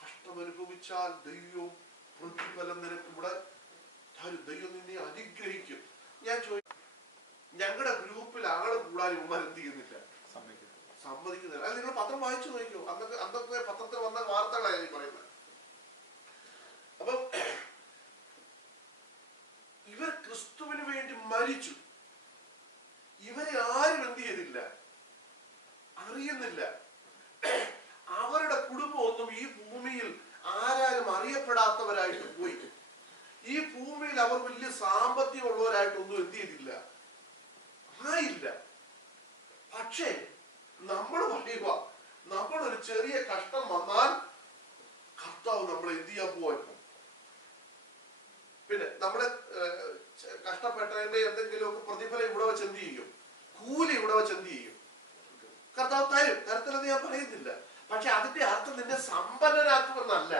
കഷ്ടമനുഭവിച്ചാൽ ദൈവം പ്രതിഫലം നിനക്ക് ഇവിടെ തരും, ദൈവം നിന്നെ അനുഗ്രഹിക്കും. ഞാൻ ചോദിക്കും, ഞങ്ങളുടെ ഗ്രൂപ്പിൽ ആള് കൂടാൻ ഇവന്മാർ എന്ത് ചെയ്യുന്നില്ല? സമ്മതിക്കുന്നില്ല. അത് നിങ്ങൾ പത്രം വായിച്ചു നോക്കിയോ? അന്നത്തെ പത്രത്തിൽ വന്ന വാർത്തകളാണ് ഞാൻ പറയുന്നത്. അപ്പം ഇവർ ക്രിസ്തുവിന് വേണ്ടി മരിച്ചു. ഇവരെ ആരും എന്ത് ചെയ്തില്ല? അറിയുന്നില്ല. അവരുടെ കുടുംബമൊന്നും ഈ ഭൂമിയിൽ ആരാലും അറിയപ്പെടാത്തവരായിട്ട് പോയി. ഈ ഭൂമിയിൽ അവർ വലിയ സാമ്പത്തികമുള്ളവരായിട്ടൊന്നും എന്ത് ചെയ്തില്ല? ആയില്ല. പക്ഷേ നമ്മൾ പറയുക, നമ്മളൊരു ചെറിയ കഷ്ടം വന്നാൽ കർത്താവ് നമ്മളെ എന്ത് ചെയ്യാൻ പോവാ? പിന്നെ നമ്മള് കഷ്ടപ്പെട്ടതിന്റെ എന്തെങ്കിലുമൊക്കെ പ്രതിഫലം ഇവിടെ വെച്ച് എന്ത് ചെയ്യും? കൂലി ഇവിടെ വെച്ച് എന്ത് ചെയ്യും? കർത്താവ് തരും. തരത്തിലെന്ന് ഞാൻ പറയുന്നില്ല. പക്ഷെ അതിന്റെ അർത്ഥം നിന്നെ സമ്പന്നനാക്കുമെന്നല്ല.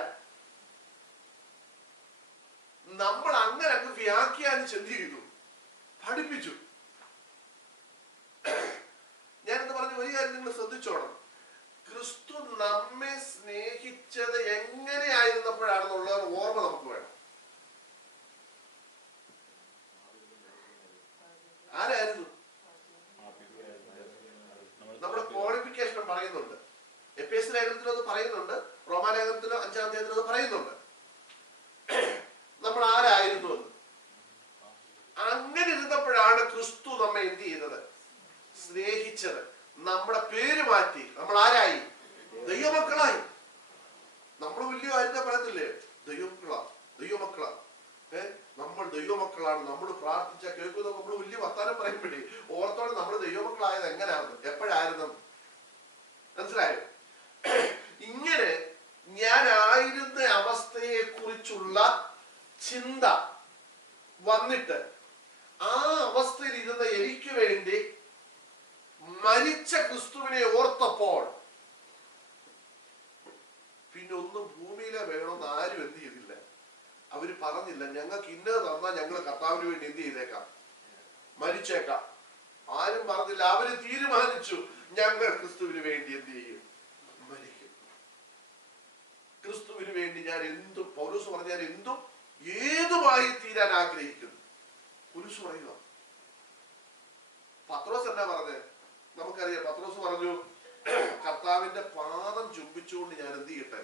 നമ്മൾ അങ്ങനെ അങ്ങ് വ്യാഖ്യാനിച്ച് എന്ത് ചെയ്തു? പഠിപ്പിച്ചു. ഞാനെന്ന് പറഞ്ഞ ഒരു കാര്യം നിങ്ങൾ ശ്രദ്ധിച്ചോണം. ക്രിസ്തു നമ്മെ സ്നേഹിച്ചത് എങ്ങനെയായിരുന്നപ്പോഴാണെന്നുള്ള ഓർമ്മ നമുക്ക് വേണം. ആരായിരുന്നു? നമ്മുടെ ക്വാളിഫിക്കേഷൻ പറയുന്നുണ്ട്. എഫേസ്യ ലേഖനത്തിൽ അത് പറയുന്നുണ്ട്, റോമാലേഖനത്തിലോ 5-ാം അധ്യായത്തിൽ അത് പറയുന്നുണ്ട്. നമ്മൾ ആരായിരുന്നു എന്ന്. അങ്ങനെ ഇരുന്നപ്പോഴാണ് ക്രിസ്തു നമ്മെ എന്ത് ചെയ്തത്? സ്നേഹിച്ചത്. നമ്മുടെ പേര് മാറ്റി നമ്മൾ ആരായി? ദൈവമക്കളായി. നമ്മൾ വലിയ കാര്യത്തെ പറയത്തില്ലേ? ദൈവമക്കളാ നമ്മൾ ദൈവമക്കളാണ്. നമ്മൾ പ്രാർത്ഥിച്ച കേൾക്കുന്ന നമ്മൾ വലിയ വർത്താനം പറയുമ്പോഴേ ഓർത്തോടെ നമ്മൾ ദൈവമക്കളായത് എങ്ങനെയായിരുന്നു, എപ്പോഴായിരുന്നു? മനസ്സിലായോ? ഇങ്ങനെ ഞാനായിരുന്ന അവസ്ഥയെ കുറിച്ചുള്ള ചിന്ത വന്നിട്ട് ആ അവസ്ഥയിൽ ഇരുന്ന എനിക്ക് വേണ്ടി മരിച്ച ക്രിസ്തുവിനെ ഓർത്തപ്പോൾ പിന്നെ ഒന്നും ഭൂമിയിലെ വേണമെന്ന് ആരും എന്ത് ചെയ്തില്ല. അവര് പറഞ്ഞില്ല, ഞങ്ങൾക്ക് ഇന്നത് തന്നാൽ ഞങ്ങൾ കർത്താവിന് വേണ്ടി എന്ത് ചെയ്തേക്കാം? മരിച്ചേക്കാം. ആരും പറഞ്ഞില്ല. അവര് തീരുമാനിച്ചു, ഞങ്ങൾ ക്രിസ്തുവിന് വേണ്ടി എന്ത് ചെയ്യും? മരിക്കും. ക്രിസ്തുവിന് വേണ്ടി ഞാൻ എന്തും, പൗലോസ് പറഞ്ഞാൽ എന്തും ഏതുമായി തീരാൻ ആഗ്രഹിക്കുന്നു. പൗലോസ് പറയുക. പത്രോസ് എന്നാ പറഞ്ഞേ? നമുക്കറിയാം. പത്രോസ് പറഞ്ഞു, കർത്താവിന്റെ പാദം ചുംബിച്ചുകൊണ്ട് ഞാൻ എന്ത് ചെയ്യട്ടെ?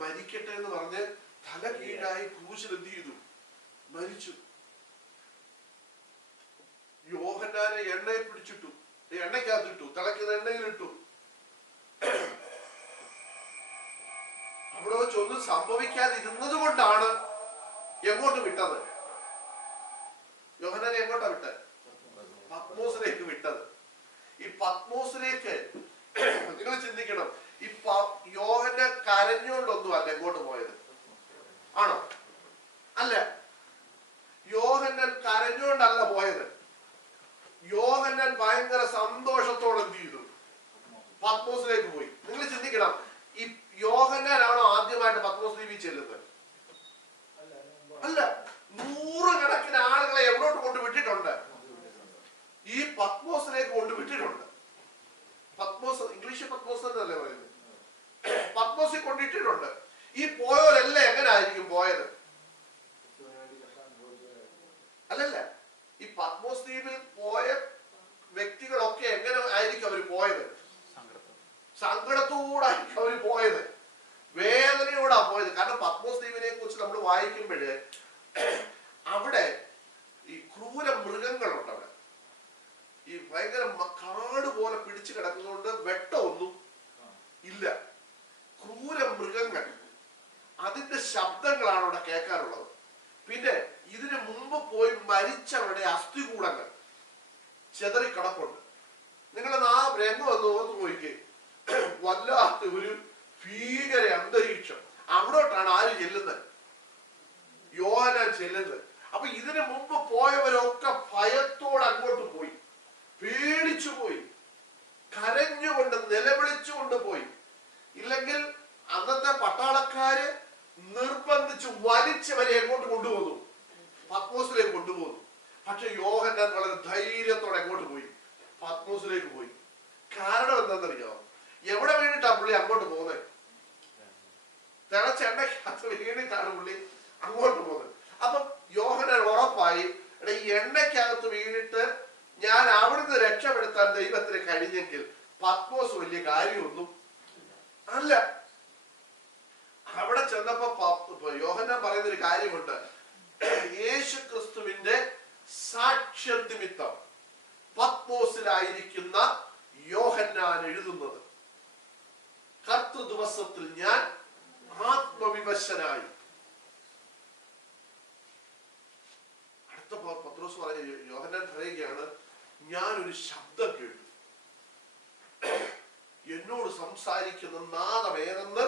മരിക്കട്ടെ എന്ന് പറഞ്ഞ് തല കീഴായി ക്രൂശിൽ എന്ത് ചെയ്തു? മരിച്ചു. യോഹന്നാനെ എണ്ണയെ പിടിച്ചിട്ടു, എണ്ണയ്ക്കകത്തിട്ടു, തിളയ്ക്കുന്ന എണ്ണയിലിട്ടു. അവിടെ വെച്ചൊന്നും സംഭവിക്കാതിരുന്നത് കൊണ്ടാണ് എങ്ങോട്ട് വിട്ടത്? യോഹന്നാനെ എങ്ങോട്ടാ വിട്ടത്? പത്മോസിലേക്ക് വിട്ടത്. ഈ പത്മോസിലേക്ക് നിങ്ങൾ ചിന്തിക്കണം. ഈ യോഹന്നാൻ കരഞ്ഞുകൊണ്ടൊന്നും അല്ല എങ്ങോട്ട് പോയത്, ആണോ? അല്ല, യോഹന്നാൻ കരഞ്ഞുകൊണ്ടല്ല പോയത്. ഭയങ്കര സന്തോഷത്തോടെ എന്ത് ചെയ്തു? പത്മോസിലേക്ക് പോയി. നിങ്ങൾ ചിന്തിക്കണം, ഈ യോഹന്നാനാണോ ആദ്യമായിട്ട് പത്മോസ് ദ്വീപിൽ ചെല്ലുന്നത്? അല്ല, നൂറുകണക്കിന് ആളുകളെ എവിടോട്ട് കൊണ്ടുവിട്ടിട്ടുണ്ട്? ഈ പത്മോസിലേക്ക് കൊണ്ടുവിട്ടിട്ടുണ്ട്. പത്മോസ്, ഇംഗ്ലീഷിൽ പത്മോസ് എന്നല്ലേ പറയുന്നത്, പത്മോസിൽ കൊണ്ടിട്ടിട്ടുണ്ട്. ഈ പോയവരെല്ലാം എങ്ങനായിരിക്കും പോയത്? അല്ലല്ല, ഈ പത്മോസ് ദ്വീപിൽ പോയ വ്യക്തികളൊക്കെ എങ്ങനെ ആയിരിക്കും അവർ പോയത്? സങ്കടത്തോടായിരിക്കും അവർ പോയത്, വേദനയോടാ പോയത്. കാരണം പത്മോസ് ദ്വീപിനെ കുറിച്ച് നമ്മൾ വായിക്കുമ്പോഴ് അവിടെ ഈ ക്രൂര മൃഗങ്ങളുണ്ട്. അവിടെ ഈ ഭയങ്കര കാട് പോലെ പിടിച്ചു കിടക്കുന്നതുകൊണ്ട് വെട്ടമൊന്നും ഇല്ല. ക്രൂര മൃഗങ്ങൾ, അതിന്റെ ശബ്ദങ്ങളാണ് അവിടെ കേൾക്കാനുള്ളത്. പിന്നെ ഇതിനു മുമ്പ് പോയി മരിച്ചവരുടെ അസ്ഥികൂടങ്ങൾ ചെതറിക്കിടപ്പുണ്ട്. നിങ്ങൾ ആ രംഗം ഒന്ന് ഓർത്ത് പോയിക്കേ, വല്ലാത്ത ഒരു ഭീകര അന്തരീക്ഷം. അവിടോട്ടാണ് ആര് ചെല്ലുന്നത്? യോഹന്നാൻ ചെല്ലുന്നത്. അപ്പൊ ഇതിനു മുമ്പ് പോയവരൊക്കെ ഭയത്തോടെ അങ്ങോട്ട് പോയി, പേടിച്ചു പോയി, കരഞ്ഞുകൊണ്ട് നിലവിളിച്ചുകൊണ്ട് പോയി. ഇല്ലെങ്കിൽ അന്നത്തെ പട്ടാളക്കാര് നിർബന്ധിച്ച് വലിച്ചവരെ എങ്ങോട്ട് കൊണ്ടുപോകുന്നു? പത്മോസിലേക്ക് കൊണ്ടുപോകുന്നു. പക്ഷെ യോഹന്നാൻ വളരെ ധൈര്യത്തോടെ എങ്ങോട്ട് പോയി? പത്മോസിലേക്ക് പോയി. കാരണം എന്താണെന്നറിയോ? എവിടെ വീണിട്ടാ പുള്ളി അങ്ങോട്ട് പോകുന്നത്? തിളച്ച എണ്ണയ്ക്കകത്ത് വീണിട്ടാണ് പുള്ളി അങ്ങോട്ട് പോകുന്നത്. അപ്പം യോഹന്നാൻ ഉറപ്പായി, ഈ എണ്ണയ്ക്കകത്ത് വീണിട്ട് ഞാൻ അവിടുന്ന് രക്ഷപ്പെടുത്താൻ ദൈവത്തിന് കഴിഞ്ഞെങ്കിൽ പത്മോസ് വലിയ കാര്യമൊന്നും അല്ല. അവിടെ ചെന്നപ്പോ യോഹന്നാൻ പറയുന്നൊരു കാര്യമുണ്ട്. യേശു ക്രിസ്തുവിന്റെ സാക്ഷ്യ നിമിത്തം പത്മോസിലായിരിക്കുന്ന യോഹന്നാൻ എഴുതുന്നത്, കർത്തൃ ദിവസത്തിൽ ഞാൻ ആത്മവിവശനായി. അടുത്ത പത്രോസ് യോഹന്നാൻ പറയുകയാണ്, ഞാനൊരു ശബ്ദം കേട്ടു, എന്നോട് സംസാരിക്കുന്ന നാദം ഏതെന്ന്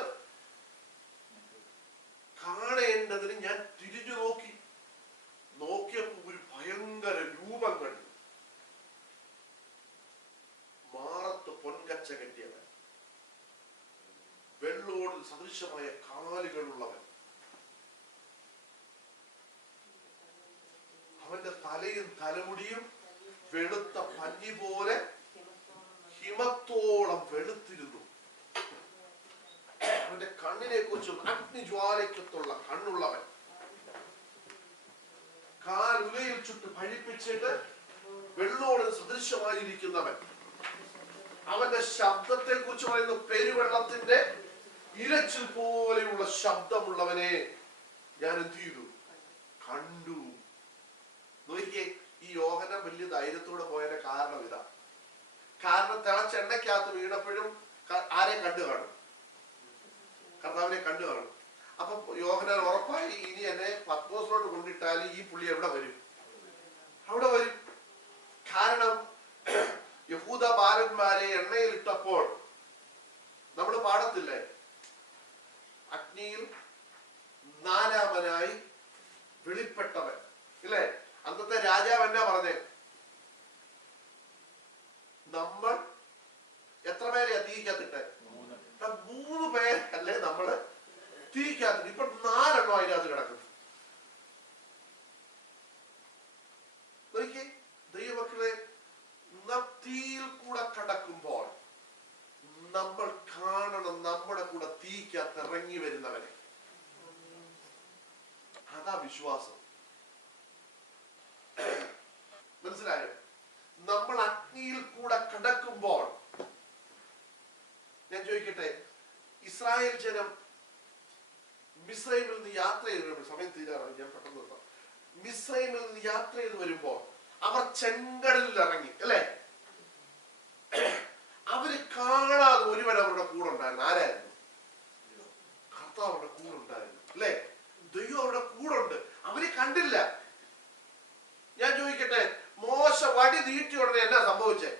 കാണേണ്ടതിന് ഞാൻ തിരിഞ്ഞു നോക്കി. നോക്കിയപ്പോ ഒരു ഭയങ്കര രൂപം കണ്ടു. മാറത്ത് പൊൻകച്ച കെട്ടിയവൻ, വെള്ളോട് സദൃശമായ കാലുകളുള്ളവൻ, അവന്റെ തലയും തലമുടിയും വെളുത്ത പഞ്ഞി പോലെ ഹിമത്തോളം വെളുത്തിരുന്നു. അവന്റെ കണ്ണിനെ കുറിച്ചും അഗ്നിജ്വാലയ്ക്കത്തുള്ള കണ്ണുള്ളവൻ, കാലുലയിൽ ചുട്ട് പഴിപ്പിച്ചിട്ട് വെള്ളോട് സദൃശമായിരിക്കുന്നവൻ. അവന്റെ ശബ്ദത്തെ കുറിച്ച് പറയുന്നു, പെരുവെള്ളത്തിന്റെ ഇരച്ചിൽ പോലെയുള്ള ശബ്ദമുള്ളവനെ ഞാൻ എന്ത് ചെയ്തു? കണ്ടു. നോക്കിയേ, ഈ യോഹന്നാൻ വലിയ ധൈര്യത്തോടെ പോയതിന്റെ കാരണം ഇതാ. കാരണം തിളച്ച എണ്ണയ്ക്കകത്ത് വീണപ്പോഴും ആരെ കണ്ടു കാണും? കർത്താവിനെ കണ്ടു കാണും. അപ്പൊ യോഹന്നാൻ ഉറപ്പായി, ഇനി എന്നെ പത്മോസിലോട്ട് കൊണ്ടിട്ടാൽ ഈ പുള്ളി എവിടെ വരും? അവിടെ വരും. കാരണം യഹൂദ ബാലന്മാരെ എണ്ണയിൽ ഇട്ടപ്പോൾ നമ്മൾ പാടത്തില്ലേ, അഗ്നിയിൽ നാലാമനായി വെളിപ്പെട്ടവൻ ഇല്ലേ? അന്നത്തെ രാജാവ് എന്നാ പറഞ്ഞേ? നമ്മൾ എത്ര പേരെയാ തീക്കത്തിട്ടെ? 3 പേരല്ലേ നമ്മള് തീക്കത്തിട്ട്. ഇപ്പൊ 4 എണ്ണം അതിനകത്ത് കിടക്കുന്നു. ദൈവമക്കളെ, തീയിൽ കൂടെ കടക്കുമ്പോൾ നമ്മൾ കാണണം നമ്മുടെ കൂടെ തീക്കകത്ത് ഇറങ്ങി വരുന്നവനെ. അതാ വിശ്വാസം. മനസ്സിലായോ? നമ്മൾ അഗ്നിയിൽ കൂടെ കടക്കുമ്പോൾ, ഞാൻ ചോദിക്കട്ടെ, ഇസ്രായേൽ ജനം മിസ്രൈമിൽ നിന്ന് യാത്ര ചെയ്ത്, സമയം തീരാറാണ്, ഞാൻ പെട്ടെന്ന് നിർത്താം. മിസ്രൈമിൽ നിന്ന് യാത്ര ചെയ്ത് വരുമ്പോൾ അവർ ചെങ്കടലിൽ ഇറങ്ങി അല്ലെ? അവര് കാണാതെ ഒരുവൻ അവരുടെ കൂടെ ഉണ്ടായിരുന്നു. ആരായിരുന്നു? കർത്താവ് അവരുടെ കൂടെ ഉണ്ടായിരുന്നു അല്ലെ? ദൈവം അവരുടെ കൂടെ ഉണ്ട്. അവര് കണ്ടില്ല. ഞാൻ ചോദിക്കട്ടെ, മോശ വടി നീട്ടി ഉടനെ എന്നാ സംഭവിച്ചേ?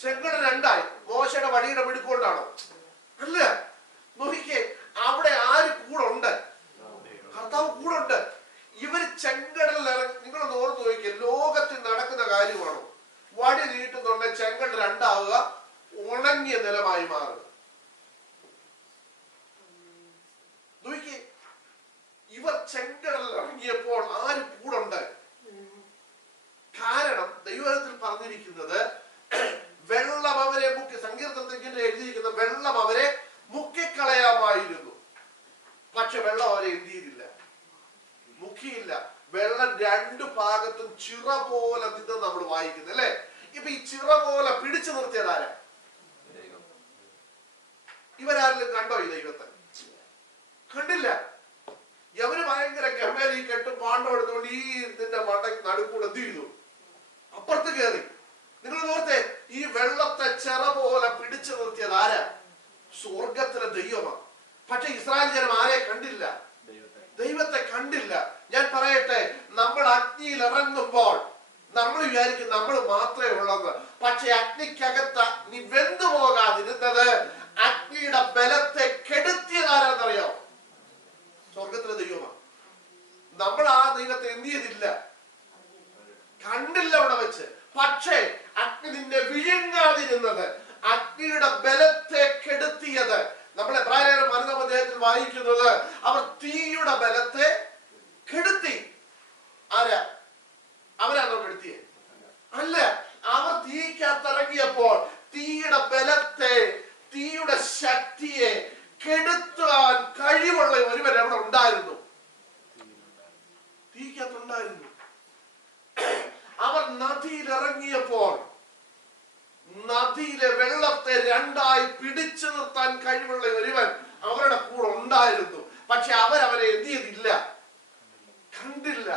ചെങ്കടൽ 2ആയി. മോശയുടെ വടിയുടെ മിടുക്കൊണ്ടാണോ? അല്ല. നോക്കിക്കേ, അവിടെ ആര് കൂടെ ഉണ്ട്? കർത്താവ് കൂടെ ഉണ്ട്. ഇവര് ചെങ്കടലിൽ ഇറങ്ങി. നിങ്ങളൊന്ന് ഓർത്ത് നോക്കിക്കേ, ലോകത്തിൽ നടക്കുന്ന കാര്യമാണോ? ചെങ്കൽ രണ്ടാവുക, ഉണങ്ങിയ നിലമായി മാറുക. നോക്കിയേ, ഇവർ ചെങ്കടലിൽ ഇറങ്ങിയപ്പോൾ ആര് കൂടുണ്ട്? കാരണം ദൈവത്തിൽ പറഞ്ഞിരിക്കുന്നത് വെള്ളം അവരെ മുക്കി, സങ്കീർത്തനത്തിൽ എഴുതിയിരിക്കുന്ന വെള്ളം അവരെ മുക്കിക്കളയാമായിരുന്നു. പക്ഷെ വെള്ളം അവരെ എന്ത് ചെയ്തില്ല? മുക്കിയില്ല. വെള്ളം രണ്ടു ഭാഗത്തും ചിറ പോലെ നിന്ന് നമ്മൾ വായിക്കുന്നത് അല്ലെ. ഇപ്പൊ ഈ ചിറ പോലെ പിടിച്ചു നിർത്തിയതാരാ? ഇവരാരെങ്കിലും കണ്ടോ ഈ ദൈവത്തെ? കണ്ടില്ല. അവര് ഭയങ്കര ഗമേലി കെട്ടും പാണ്ടം എടുത്തുകൊണ്ട് ഈ ഇതിന്റെ നടുക്കൂടെ എന്ത് ചെയ്തു? അപ്പുറത്ത് കയറി. നിങ്ങൾ നോക്കത്തെ, ഈ വെള്ളത്തെ ചിറ പോലെ പിടിച്ചു നിർത്തിയത് ആരാ? സ്വർഗത്തിലെ ദൈവമാണ്. പക്ഷെ ഇസ്രായേൽ ജനം ആരെ കണ്ടില്ല? ദൈവത്തെ കണ്ടില്ല. ഞാൻ പറയട്ടെ, നമ്മൾ അഗ്നിയിൽ ഇറങ്ങുമ്പോൾ നമ്മൾ വിചാരിക്കും നമ്മൾ മാത്രമേ ഉള്ളെന്ന്. പക്ഷെ അഗ്നിക്കകത്ത് നീ വെന്തു പോകാതിരുന്നത് അഗ്നിയുടെ ബലത്തെ കെടുത്തിയതാരെന്നറിയോ? സ്വർഗത്തിലെ ദൈവമാണ്. നമ്മൾ ആ ദൈവത്തെ എന്ത് ചെയ്തില്ല? കണ്ടില്ല അവിടെ വെച്ച്. പക്ഷേ അഗ്നി നിന്നെ വിഴുങ്ങാതിരുന്നത്, അഗ്നിയുടെ ബലത്തെ കെടുത്തിയത്. നമ്മൾ എബ്രായർ 12-ാം അധ്യായത്തിൽ വായിക്കുന്നത് അവർ തീയുടെ ബലത്തെ കെടുത്തി. ആരാ? അവരാണോ കെടുത്തിയെ? അല്ല. അവർ തീക്കകത്തിറങ്ങിയപ്പോൾ തീയുടെ ബലത്തെ, തീയുടെ ശക്തിയെ കെടുത്താൻ കഴിവുള്ള ഒരുവൻ അവിടെ ഉണ്ടായിരുന്നു. തീക്കകത്തുണ്ടായിരുന്നു. അവർ നദിയിൽ ഇറങ്ങിയപ്പോൾ നദിയിലെ വെള്ളത്തെ രണ്ടായി പിടിച്ചു നിർത്താൻ കഴിവുള്ള ഒരുവൻ അവരുടെ കൂടെ ഉണ്ടായിരുന്നു. പക്ഷെ അവരവരെ എന്ത് ചെയ്തില്ല? കണ്ടില്ല.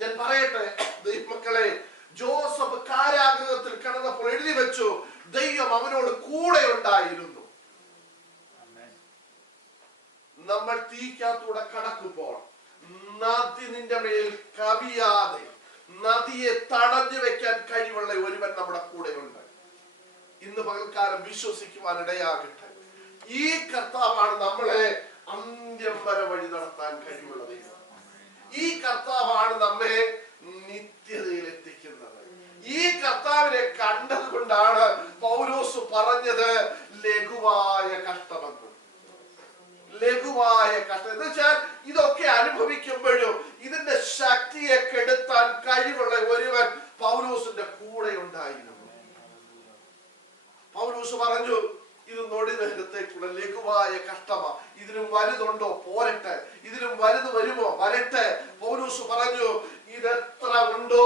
ഞാൻ പറയട്ടെ ദൈവമക്കളെ, ജോസഫ് കാരാഗൃഹത്തിൽ കിടന്നപ്പോൾ എഴുതി വെച്ചു, ദൈവം അവനോട് കൂടെ ഉണ്ടായിരുന്നു. നമ്മൾ തീക്കകത്തൂടെ കടക്കുമ്പോൾ നദി നിന്റെ മേൽ കവിയാതെ നദിയെ തടഞ്ഞു വെക്കാൻ കഴിവുള്ള ഒരുവൻ നമ്മുടെ കൂടെ ഉണ്ട്. ഇന്ന് പകൽക്കാലം വിശ്വസിക്കുവാൻ ഇടയാകട്ടെ. ഈ കർത്താവാണ് നമ്മളെ അന്ത്യം വരെ വഴി നടത്താൻ കഴിവുള്ള ദൈവം. ഈ കർത്താവാണ് നമ്മെ നിത്യതയിൽ എത്തിക്കുന്നത്. ഈ കർത്താവിനെ കണ്ടത് കൊണ്ടാണ് പൗലോസ് പറഞ്ഞത് ലഘുവായ കഷ്ടമെന്ന്. ലഘുവായ കഷ്ടം എന്ന് വെച്ചാൽ ഇതൊക്കെ അനുഭവിക്കുമ്പോഴും ഇതിന്റെ ശക്തിയെ കെടുത്താൻ കഴിവുള്ള ഒരുവൻ പൗലോസിന്റെ കൂടെ ഉണ്ടായിരുന്നു. പൗലോസ് പറഞ്ഞു, ഇത് നൊടി നേരത്തേക്കുള്ള ലഘുവായ കഷ്ടമാ, ഇതിനും വലുതുണ്ടോ? പോരട്ടെ. ഇതിനും വലുത് വരുമോ? വരട്ടെ. പൗലോസ് പറഞ്ഞു, ഇതെത്ര ഉണ്ടോ,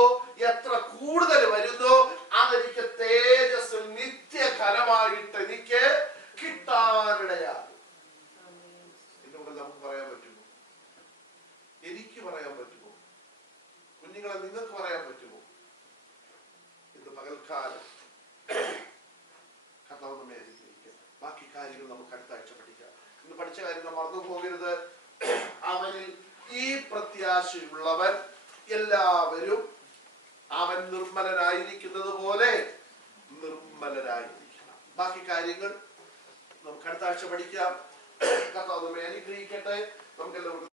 എത്ര കൂടുതൽ വരുന്നോ അതെനിക്ക് തേജസ്സിൽ നിത്യഘനമായിട്ട് എനിക്ക് കിട്ടാനിടയാകും. എന്നോട് നമുക്ക് പറയാൻ പറ്റുമോ? എനിക്ക് പറയാൻ പറ്റുമോ? കുഞ്ഞുങ്ങളെ നിങ്ങൾക്ക് പറയാൻ പറ്റുമോ? ഇന്ന് പകൽക്കാലം കർത്താവ് നമ്മെ അനുഗ്രഹിക്കും. ബാക്കി കാര്യങ്ങൾ നമുക്ക് അടുത്ത ആഴ്ച പഠിക്കാം. ഇന്ന് പഠിച്ച കാര്യങ്ങൾ മറന്നു പോകരുത്. അവനിൽ ഈ പ്രത്യാശയുള്ളവൻ എല്ലാവരും അവൻ നിർമ്മലനായിരിക്കുന്നത് പോലെ നിർമ്മലരായിരിക്കണം. ബാക്കി കാര്യങ്ങൾ നമുക്ക് അടുത്ത ആഴ്ച പഠിക്കാം. കർത്താവ് നമ്മെ അനുഗ്രഹിക്കട്ടെ. നമുക്ക് എല്ലാവർക്കും